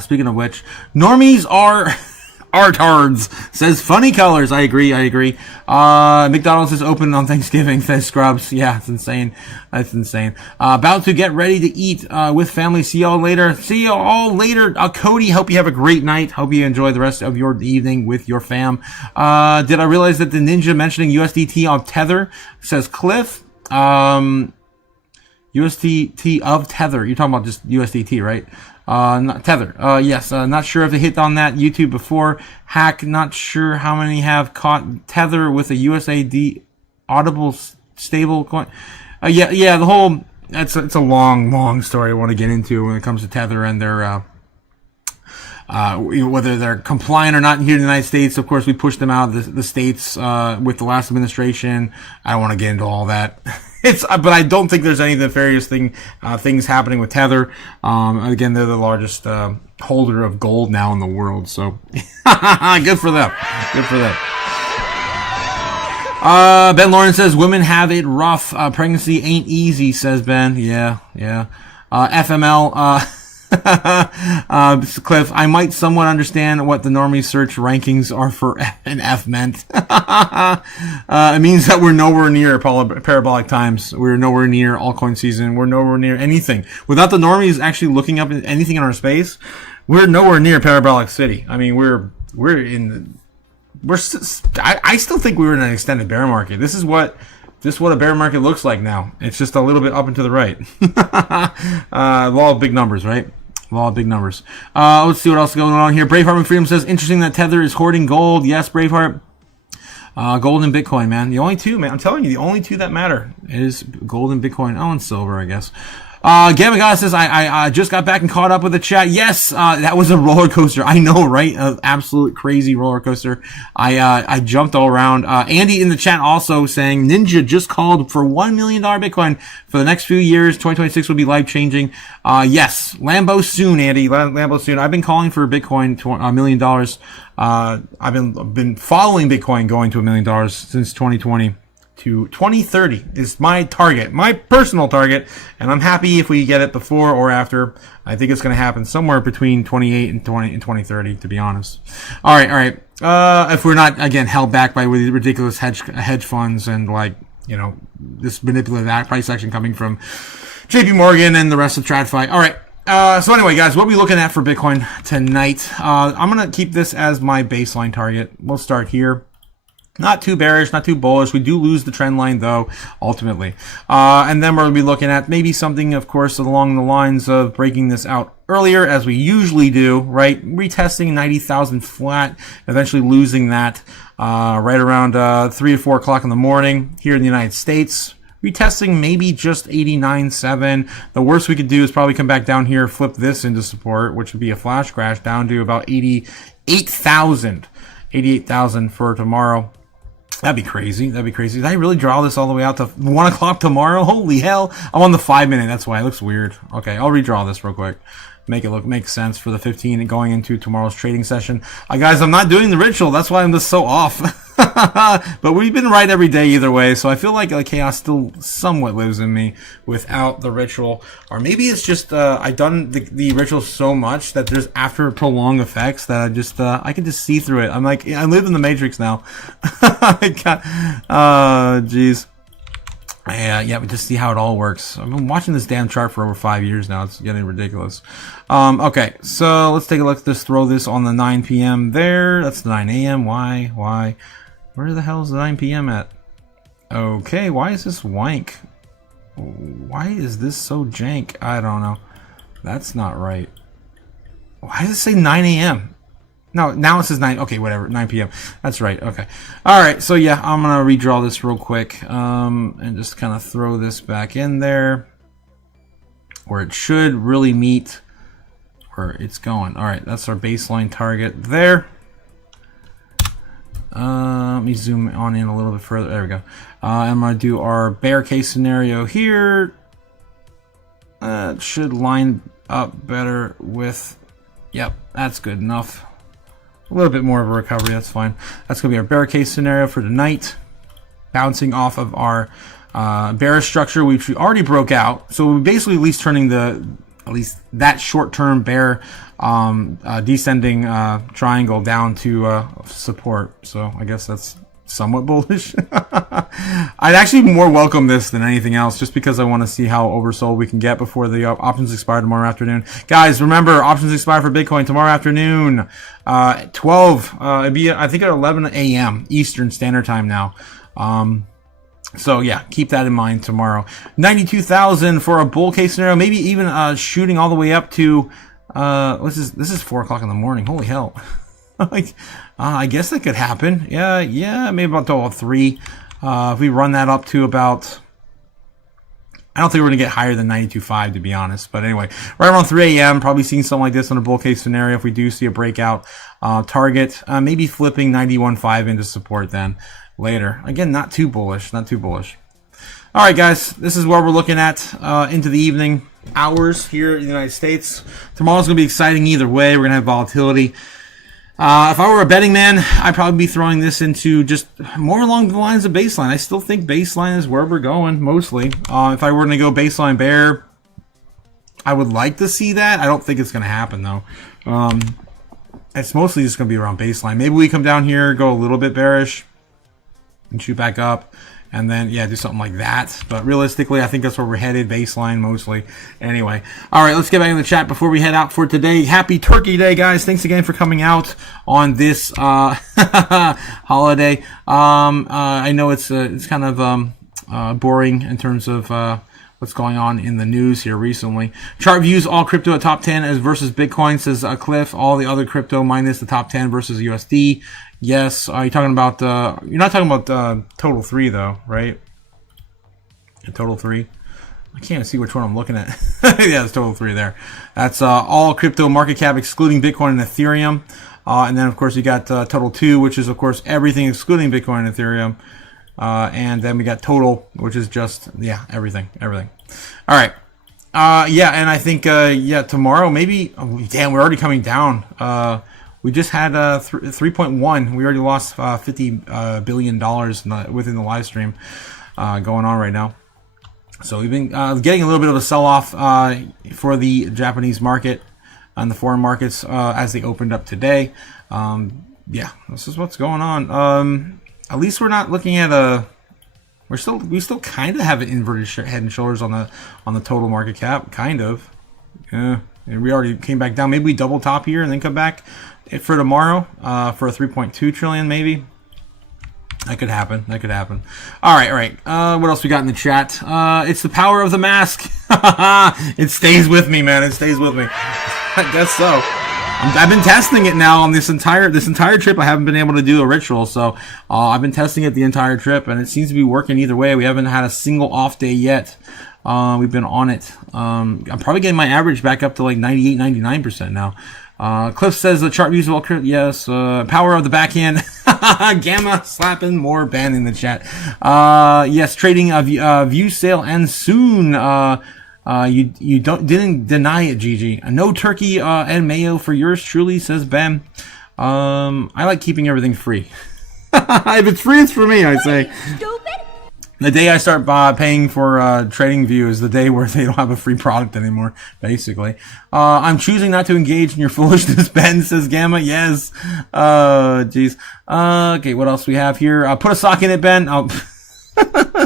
Speaking of which, normies are artards, says funny colors. I agree. McDonald's is open on Thanksgiving, says Scrubs. Yeah, it's insane. That's insane. About to get ready to eat with family. See y'all later. Cody, hope you have a great night. Hope you enjoy the rest of your evening with your fam. Did I realize that the ninja mentioning USDT on Tether, says Cliff. USDT of Tether. You're talking about just USDT, right? Not Tether. Yes. Not sure if they hit on that YouTube before. Hack. Not sure how many have caught Tether with a USAD audible stable coin. Yeah. The whole. It's a long story I want to get into when it comes to Tether and their whether they're compliant or not here in the United States. Of course, we pushed them out of the states with the last administration. I don't want to get into all that. But I don't think there's any nefarious things happening with Tether. Again, they're the largest holder of gold now in the world, so good for them. Ben Lawrence says women have it rough. Pregnancy ain't easy, says Ben. Yeah. FML. Cliff, I might somewhat understand what the normie search rankings are for an F meant. It means that we're nowhere near parabolic times. We're nowhere near altcoin season. We're nowhere near anything. Without the normies actually looking up anything in our space, we're nowhere near parabolic city. I mean, I still think we're in an extended bear market. This is what a bear market looks like now. It's just a little bit up and to the right. Law of big numbers, right? Law of big numbers. Let's see what else is going on here. Braveheart and Freedom says, interesting that Tether is hoarding gold. Yes, Braveheart. Gold and Bitcoin, man. The only two, man. I'm telling you, the only two that matter is gold and Bitcoin. Oh, and silver, I guess. Gamaga says, I just got back and caught up with the chat. Yes, that was a roller coaster. I know, right? An absolute crazy roller coaster. I jumped all around. Andy in the chat also saying, Ninja just called for $1 million Bitcoin for the next few years. 2026 will be life changing. Yes, Lambo soon, Andy. Lambo soon. I've been calling for Bitcoin to $1 million. I've been following Bitcoin going to $1 million since 2020. To 2030 is my target, my personal target, and I'm happy if we get it before or after. I think it's going to happen somewhere between 28 and 2030, to be honest. All right. If we're not again held back by ridiculous hedge funds and like this manipulative price action coming from J.P. Morgan and the rest of TradFi. All right. So anyway, guys, what are we looking at for Bitcoin tonight? I'm going to keep this as my baseline target. We'll start here. Not too bearish, not too bullish. We do lose the trend line, though, ultimately. And then we're going to be looking at maybe something, of course, along the lines of breaking this out earlier, as we usually do, right? Retesting 90,000 flat, eventually losing that right around 3 or 4 o'clock in the morning here in the United States. Retesting maybe just 89.7. The worst we could do is probably come back down here, flip this into support, which would be a flash crash down to about 88,000. 88,000 for tomorrow. That'd be crazy. Did I really draw this all the way out to 1 o'clock tomorrow? Holy hell. I'm on the 5 minute. That's why it looks weird. Okay, I'll redraw this real quick. Make sense for the 15 and going into tomorrow's trading session. Guys, I'm not doing the ritual. That's why I'm just so off. But we've been right every day either way, so I feel like chaos still somewhat lives in me without the ritual. Or maybe it's just I've done the ritual so much that there's after prolonged effects that I can just see through it. I'm like, I live in the Matrix now. Jeez. Yeah, but just see how it all works. I've been watching this damn chart for over 5 years now. It's getting ridiculous. Okay, so let's take a look. Just throw this on the 9 p.m. there. That's the 9 a.m. Why? Where the hell is the 9 p.m. at? Okay, why is this wank? Why is this so jank? I don't know. That's not right. Why does it say 9 a.m.? No, now it says 9. Okay, whatever. 9 p.m. That's right. Okay. All right. So yeah, I'm gonna redraw this real quick, and just kind of throw this back in there, where it should really meet where it's going. All right. That's our baseline target there. Let me zoom on in a little bit further. There we go. I'm gonna do our bear case scenario here. It should line up better with. Yep, that's good enough. A little bit more of a recovery, that's fine. That's going to be our bear case scenario for tonight. Bouncing off of our bearish structure, which we already broke out. So we basically at least turning at least that short-term bear descending triangle down to support. So I guess that's somewhat bullish. I'd actually more welcome this than anything else, just because I want to see how oversold we can get before the options expire tomorrow afternoon. Guys, remember, options expire for Bitcoin tomorrow afternoon, 12. It'd be, I think, at 11 a.m. Eastern Standard Time now. So yeah, keep that in mind tomorrow. 92,000 for a bull case scenario, maybe even shooting all the way up to this is 4 o'clock in the morning. Holy hell. Like, I guess that could happen. Yeah, maybe about 3. If we run that up to about, I don't think we're going to get higher than 92.5, to be honest. But anyway, right around 3 a.m., probably seeing something like this on a bull case scenario. If we do see a breakout target, maybe flipping 91.5 into support then later. Again, not too bullish. All right, guys, this is what we're looking at into the evening hours here in the United States. Tomorrow's going to be exciting either way. We're going to have volatility. If I were a betting man, I'd probably be throwing this into just more along the lines of baseline. I still think baseline is where we're going, mostly. If I were going to go baseline bear, I would like to see that. I don't think it's going to happen, though. It's mostly just going to be around baseline. Maybe we come down here, go a little bit bearish, and shoot back up. And then, yeah, do something like that. But realistically, I think that's where we're headed, baseline mostly. Anyway, all right, let's get back in the chat before we head out for today. Happy Turkey Day, guys. Thanks again for coming out on this holiday. I know it's kind of boring in terms of what's going on in the news here recently. Chart views all crypto at top 10 as versus Bitcoin, says Cliff. All the other crypto minus the top 10 versus USD. Yes. Are you talking about, you're not talking about total 3 though, right? Total 3. I can't see which one I'm looking at. Yeah, it's total 3 there. That's all crypto market cap excluding Bitcoin and Ethereum. And then, of course, you got total 2, which is, of course, everything excluding Bitcoin and Ethereum. And then we got total, which is just, yeah, everything. All right. Yeah, and I think, yeah, tomorrow, maybe, oh, damn, we're already coming down. We just had 3.1. We already lost $50 billion within the live stream going on right now. So we've been getting a little bit of a sell-off for the Japanese market and the foreign markets as they opened up today. Yeah, this is what's going on. At least we're not looking at a. We still kind of have an inverted head and shoulders on the total market cap, kind of. Yeah, and we already came back down. Maybe we double top here and then come back for tomorrow for a 3.2 trillion, maybe. That could happen. All right. What else we got in the chat? It's the power of the mask. It stays with me, man. It stays with me. I guess so. I've been testing it now on this entire trip. I haven't been able to do a ritual, so I've been testing it the entire trip, and it seems to be working either way. We haven't had a single off day yet. We've been on it. I'm probably getting my average back up to like 98, 99% now. Cliff says the chart views well. Yes. Power of the backhand. Gamma slapping more ban in the chat. Yes. Trading view sale and soon. You didn't deny it, Gigi. No turkey and mayo for yours truly, says Ben. I like keeping everything free. If it's free, it's for me, I say. Stupid. The day I start paying for trading view is the day where they don't have a free product anymore, basically. I'm choosing not to engage in your foolishness, Ben, says Gamma. Yes. Jeez. Okay, what else we have here? Put a sock in it, Ben. Oh.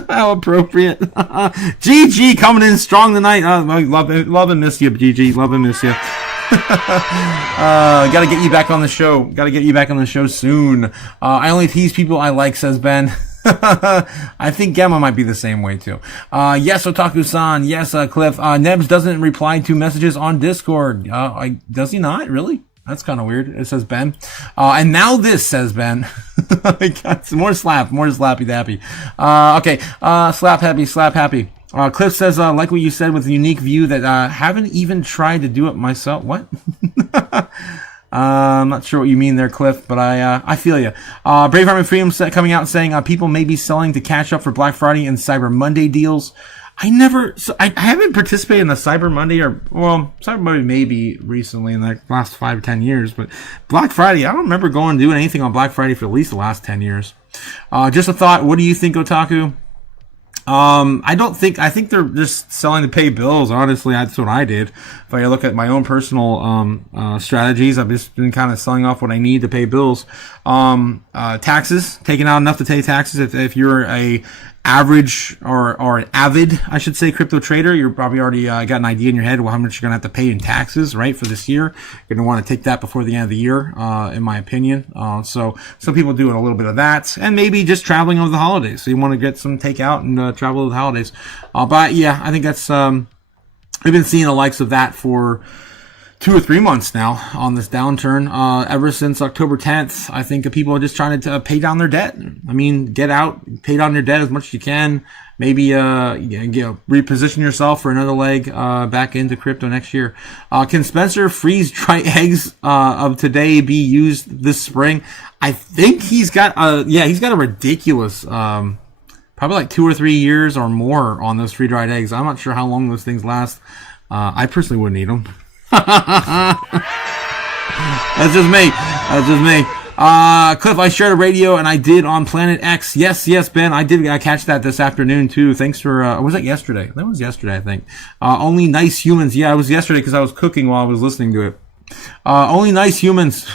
How appropriate. GG coming in strong tonight. Love and miss you, GG. Love and miss you. Gotta get you back on the show. Soon. I only tease people I like, says Ben. I think Gamma might be the same way too. Yes, Otaku-san. Yes, Cliff. Nebs doesn't reply to messages on Discord. Does he not? Really? That's kind of weird. It says Ben. And now this, says Ben. I got some more slappy dappy. Okay. Slap happy. Cliff says, like what you said with a unique view that, haven't even tried to do it myself. What? I'm not sure what you mean there, Cliff, but I feel you. Brave Army Freedom coming out saying, people may be selling to catch up for Black Friday and Cyber Monday deals. I haven't participated in the Cyber Monday Cyber Monday maybe recently in the last 5 or 10 years, but Black Friday, I don't remember doing anything on Black Friday for at least the last 10 years. Just a thought. What do you think, Otaku? I think they're just selling to pay bills. Honestly, that's what I did. If I look at my own personal, strategies, I've just been kind of selling off what I need to pay bills. Taxes, taking out enough to pay taxes. If you're a average or an avid, I should say, crypto trader, you're probably already got an idea in your head of how much you're going to have to pay in taxes, right, for this year. You're going to want to take that before the end of the year, in my opinion. So some people doing a little bit of that, and maybe just traveling over the holidays. So you want to get some takeout and travel over the holidays. But yeah, I think that's we've been seeing the likes of that for 2 or 3 months now on this downturn. Ever since October 10th, I think people are just trying to pay down their debt. I mean, get out, pay down your debt as much as you can. Maybe, reposition yourself for another leg, back into crypto next year. Can Spencer freeze-dried eggs, of today be used this spring? I think he's got a ridiculous, probably like 2 or 3 years or more on those free-dried eggs. I'm not sure how long those things last. I personally wouldn't eat them. That's just me. Cliff, I shared a radio and I did on Planet X. Yes, Ben, I did catch that this afternoon too. Thanks for, was that yesterday? That was yesterday, I think. Only nice humans. Yeah, it was yesterday because I was cooking while I was listening to it. Only nice humans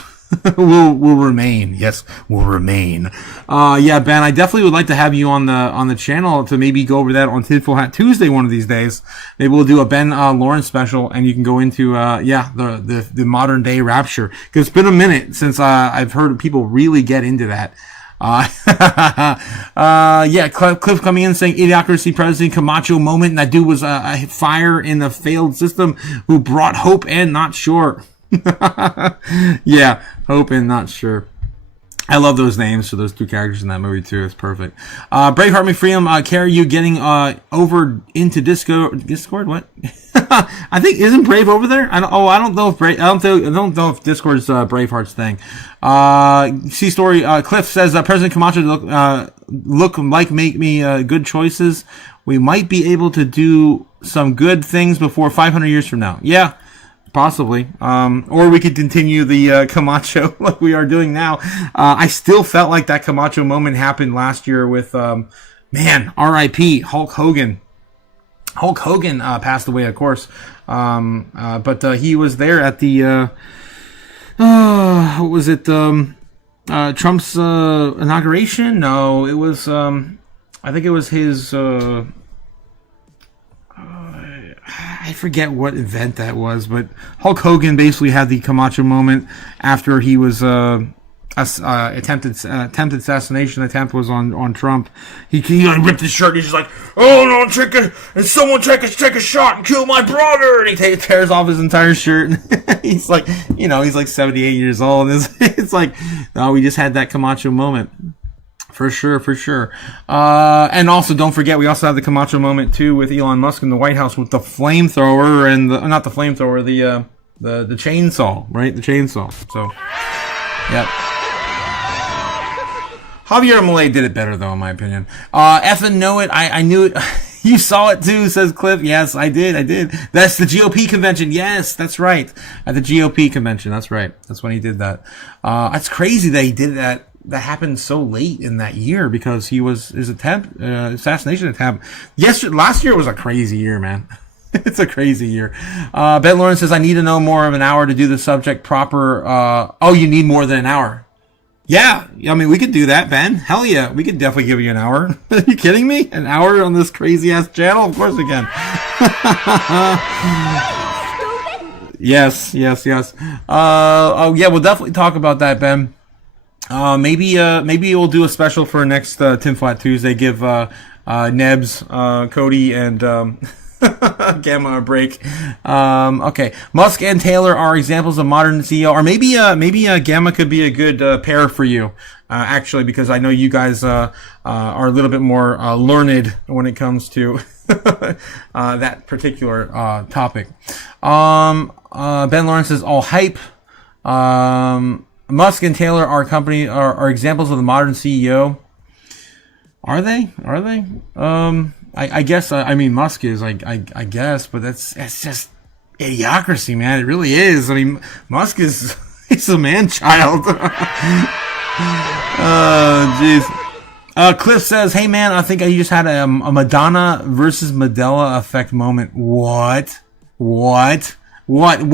will remain. Yes, will remain. Yeah, Ben, I definitely would like to have you on the channel to maybe go over that on Tinfoil Hat Tuesday one of these days. Maybe we'll do a Ben Lawrence special, and you can go into the modern day rapture, because it's been a minute since I've heard people really get into that. Cliff coming in saying Idiocracy President Camacho moment, and that dude was a fire in the failed system who brought hope and not sure. Yeah, hope and not sure. I love those names for those two characters in that movie too. It's perfect. Braveheart McFreedom, Carrie, you getting over into Discord? What? I think isn't Brave over there? I don't know if I don't know if Discord's Braveheart's thing. C story. Cliff says President Camacho look like make me good choices. We might be able to do some good things before 500 years from now. Yeah. Possibly. Or we could continue the Camacho like we are doing now. I still felt like that Camacho moment happened last year with, R.I.P. Hulk Hogan. Hulk Hogan passed away, of course. But he was there at the, what was it? Trump's inauguration? No, it was, I think it was his, I forget what event that was, but Hulk Hogan basically had the Camacho moment after he was attempted assassination attempt was on Trump. He ripped his shirt. He's just like, "Oh no, someone take a shot and kill my brother!" And he tears off his entire shirt. He's like, he's like 78 years old. It's like, no, we just had that Camacho moment. For sure. And also, don't forget, we also have the Camacho moment, too, with Elon Musk in the White House with the flamethrower and not the flamethrower, the chainsaw, right? The chainsaw. So, yep. Javier Milei did it better, though, in my opinion. Effing know it. I knew it. You saw it, too, says Cliff. Yes, I did. That's the GOP convention. Yes, that's right. At the GOP convention. That's right. That's when he did that. It's crazy that he did that. That happened so late in that year because his assassination attempt. Last year was a crazy year, man. It's a crazy year. Ben Lawrence says, I need to know more of an hour to do the subject proper. You need more than an hour. Yeah, I mean, we could do that, Ben. Hell yeah, we could definitely give you an hour. Are you kidding me? An hour on this crazy ass channel? Of course we can. Yes. We'll definitely talk about that, Ben. Maybe we'll do a special for next Tim Flat Tuesday. Give Nebs, Cody, and Gamma a break. Okay, Musk and Taylor are examples of modern CEO, or maybe Gamma could be a good pair for you. Actually, because I know you guys are a little bit more learned when it comes to that particular topic. Ben Lawrence is all hype. Musk and Taylor are examples of the modern CEO. Are they? I guess. I mean, Musk is. I guess, but that's just idiocracy, man. It really is. I mean, Musk he's a man-child. Jeez. Cliff says, "Hey, man, I think I just had a Madonna versus Mandela effect moment." What? What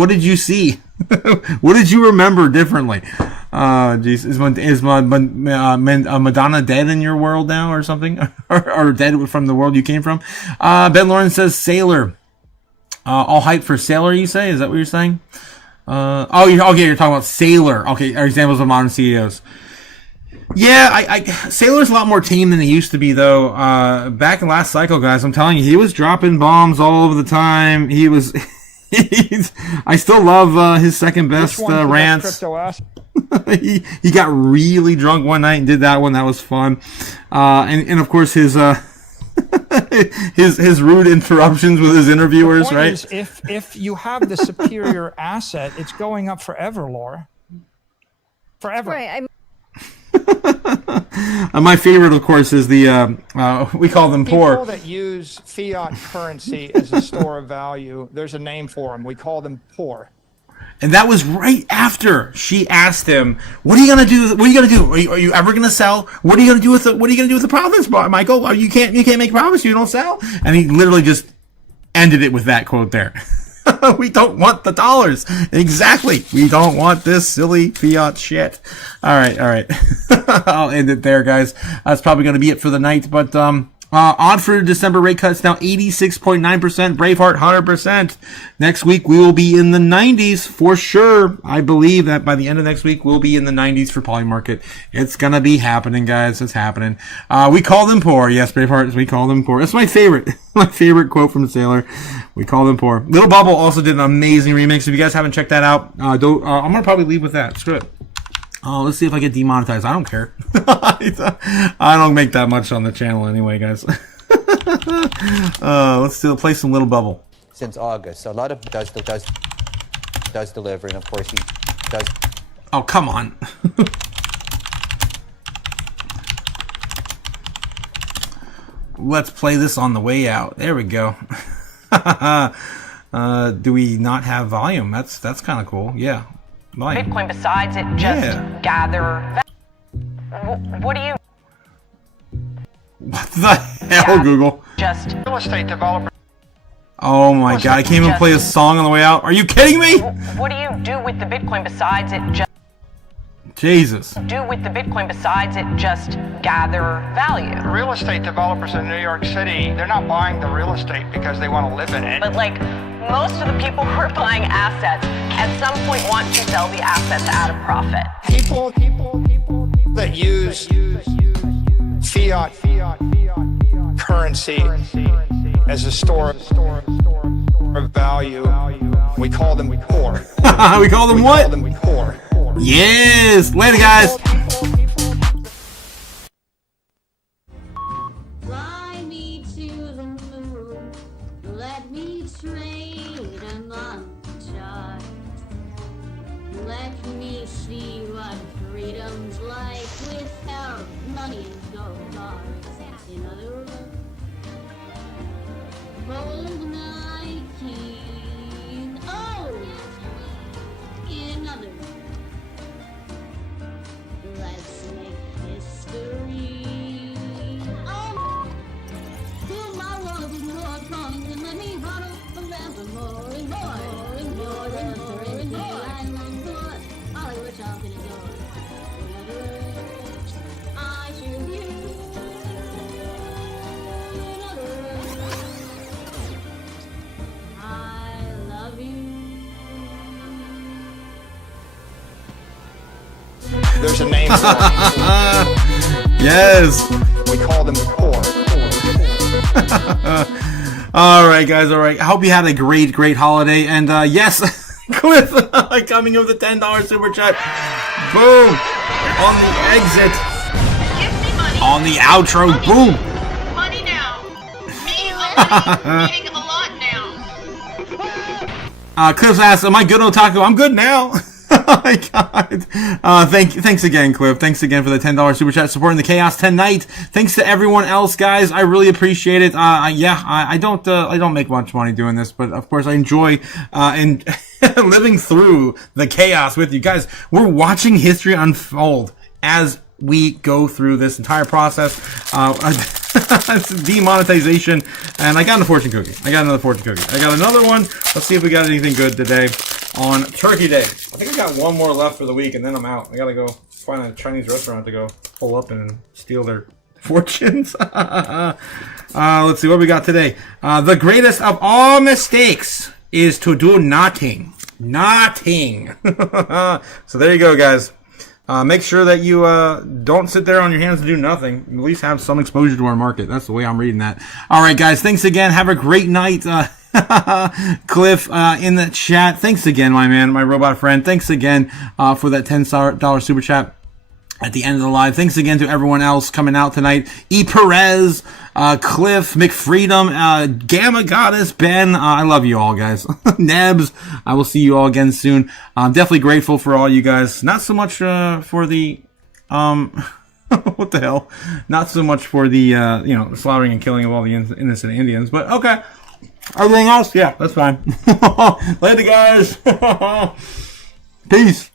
did you see? What did you remember differently? Jeez, is Madonna dead in your world now, or something, or dead from the world you came from? Ben Lawrence says Sailor. All hype for Sailor. You say? Is that what you're saying? You're talking about Sailor. Okay, are examples of modern CEOs. Yeah, Sailor's a lot more tame than he used to be, though. Back in last cycle, guys, I'm telling you, he was dropping bombs all over the time. He was. I still love his second best rants. He got really drunk one night and did that one. That was fun. And of course his his rude interruptions with his interviewers, right? Is if you have the superior asset, it's going up forever, Laura. Forever. Right. My favorite, of course, is the we call them poor. People that use fiat currency as a store of value, there's a name for them. We call them poor. And that was right after she asked him, "What are you gonna do? What are you gonna do? Are you ever gonna sell? What are you gonna do with the profits, Michael? You can't make profits. You don't sell." And he literally just ended it with that quote there. We don't want the dollars. Exactly. We don't want this silly fiat shit. All right. I'll end it there, guys. That's probably going to be it for the night. But on for December rate cuts now 86.9%. Braveheart 100%. Next week we will be in the 90s for sure. I believe that by the end of next week we'll be in the 90s for Polymarket. It's gonna be happening, guys. It's happening. We call them poor. Yes, Braveheart. We call them poor. That's my favorite. My favorite quote from Sailor. We call them poor. Little Bubble also did an amazing remix. If you guys haven't checked that out, I'm gonna probably leave with that. Screw it. Oh, let's see if I get demonetized. I don't care. I don't make that much on the channel anyway, guys. Let's play some Little Bubble. Since August, a lot of does deliver, and of course he does. Oh, come on. Let's play this on the way out. There we go. Do we not have volume? That's kind of cool. Yeah. Volume. Bitcoin, besides it just gather. What do you? What the hell, Google? Just real estate developer. Oh my god, I can't even play a song on the way out. Are you kidding me? What do you do with the Bitcoin besides it just? Jesus. Do with the Bitcoin besides it just gather value? Real estate developers in New York City, they're not buying the real estate because they want to live in it. But like most of the people who are buying assets at some point want to sell the assets at a profit. People that use fiat currency as a store of value, we call them poor. We call them what? We call them poor. Yes! Later, guys! Fly me to the moon, let me trade among stars. Let me see what freedom's like without money and gold bars. In other words, hold my king. Oh! In other words, let's make history. Oh, fill my world with more coins and let me huddle forevermore and more and more and more and more. I long for Hollywood talking and door. In other words, I choose you. In other words, I love you. There's a name for it. Yes! We call them poor. Alright, guys, alright. I hope you had a great holiday. And, yes, Cliff coming with the $10 super chat. Boom! On the exit. Give me money. On the outro. Boom! Money now. Me a money needing a lot now. Cliff asks, am I good, Otaku? I'm good now. Oh my god. Thanks again, Cliff. Thanks again for the $10 super chat supporting the Chaos tonight. Thanks to everyone else, guys. I really appreciate it. I don't make much money doing this, but of course I enjoy and living through the chaos with you guys. We're watching history unfold as we go through this entire process. It's demonetization, and I got a fortune cookie. I got another fortune cookie. I got another one. Let's see if we got anything good today on Turkey Day. I think I got one more left for the week, and then I'm out. I gotta go find a Chinese restaurant to go pull up and steal their fortunes. Let's see what we got today. The greatest of all mistakes is to do nothing. Nothing. So there you go, guys. Make sure that you don't sit there on your hands and do nothing. At least have some exposure to our market. That's the way I'm reading that. All right, guys. Thanks again. Have a great night. Cliff in the chat. Thanks again, my man, my robot friend. Thanks again for that $10 super chat at the end of the live. Thanks again to everyone else coming out tonight. E. Perez, Cliff, McFreedom, Gamma Goddess, Ben. I love you all, guys. Nebs, I will see you all again soon. I'm definitely grateful for all you guys. Not so much for the what the hell? Not so much for the slaughtering and killing of all the innocent Indians, but okay. Everything else, yeah, that's fine. Later, guys. Peace.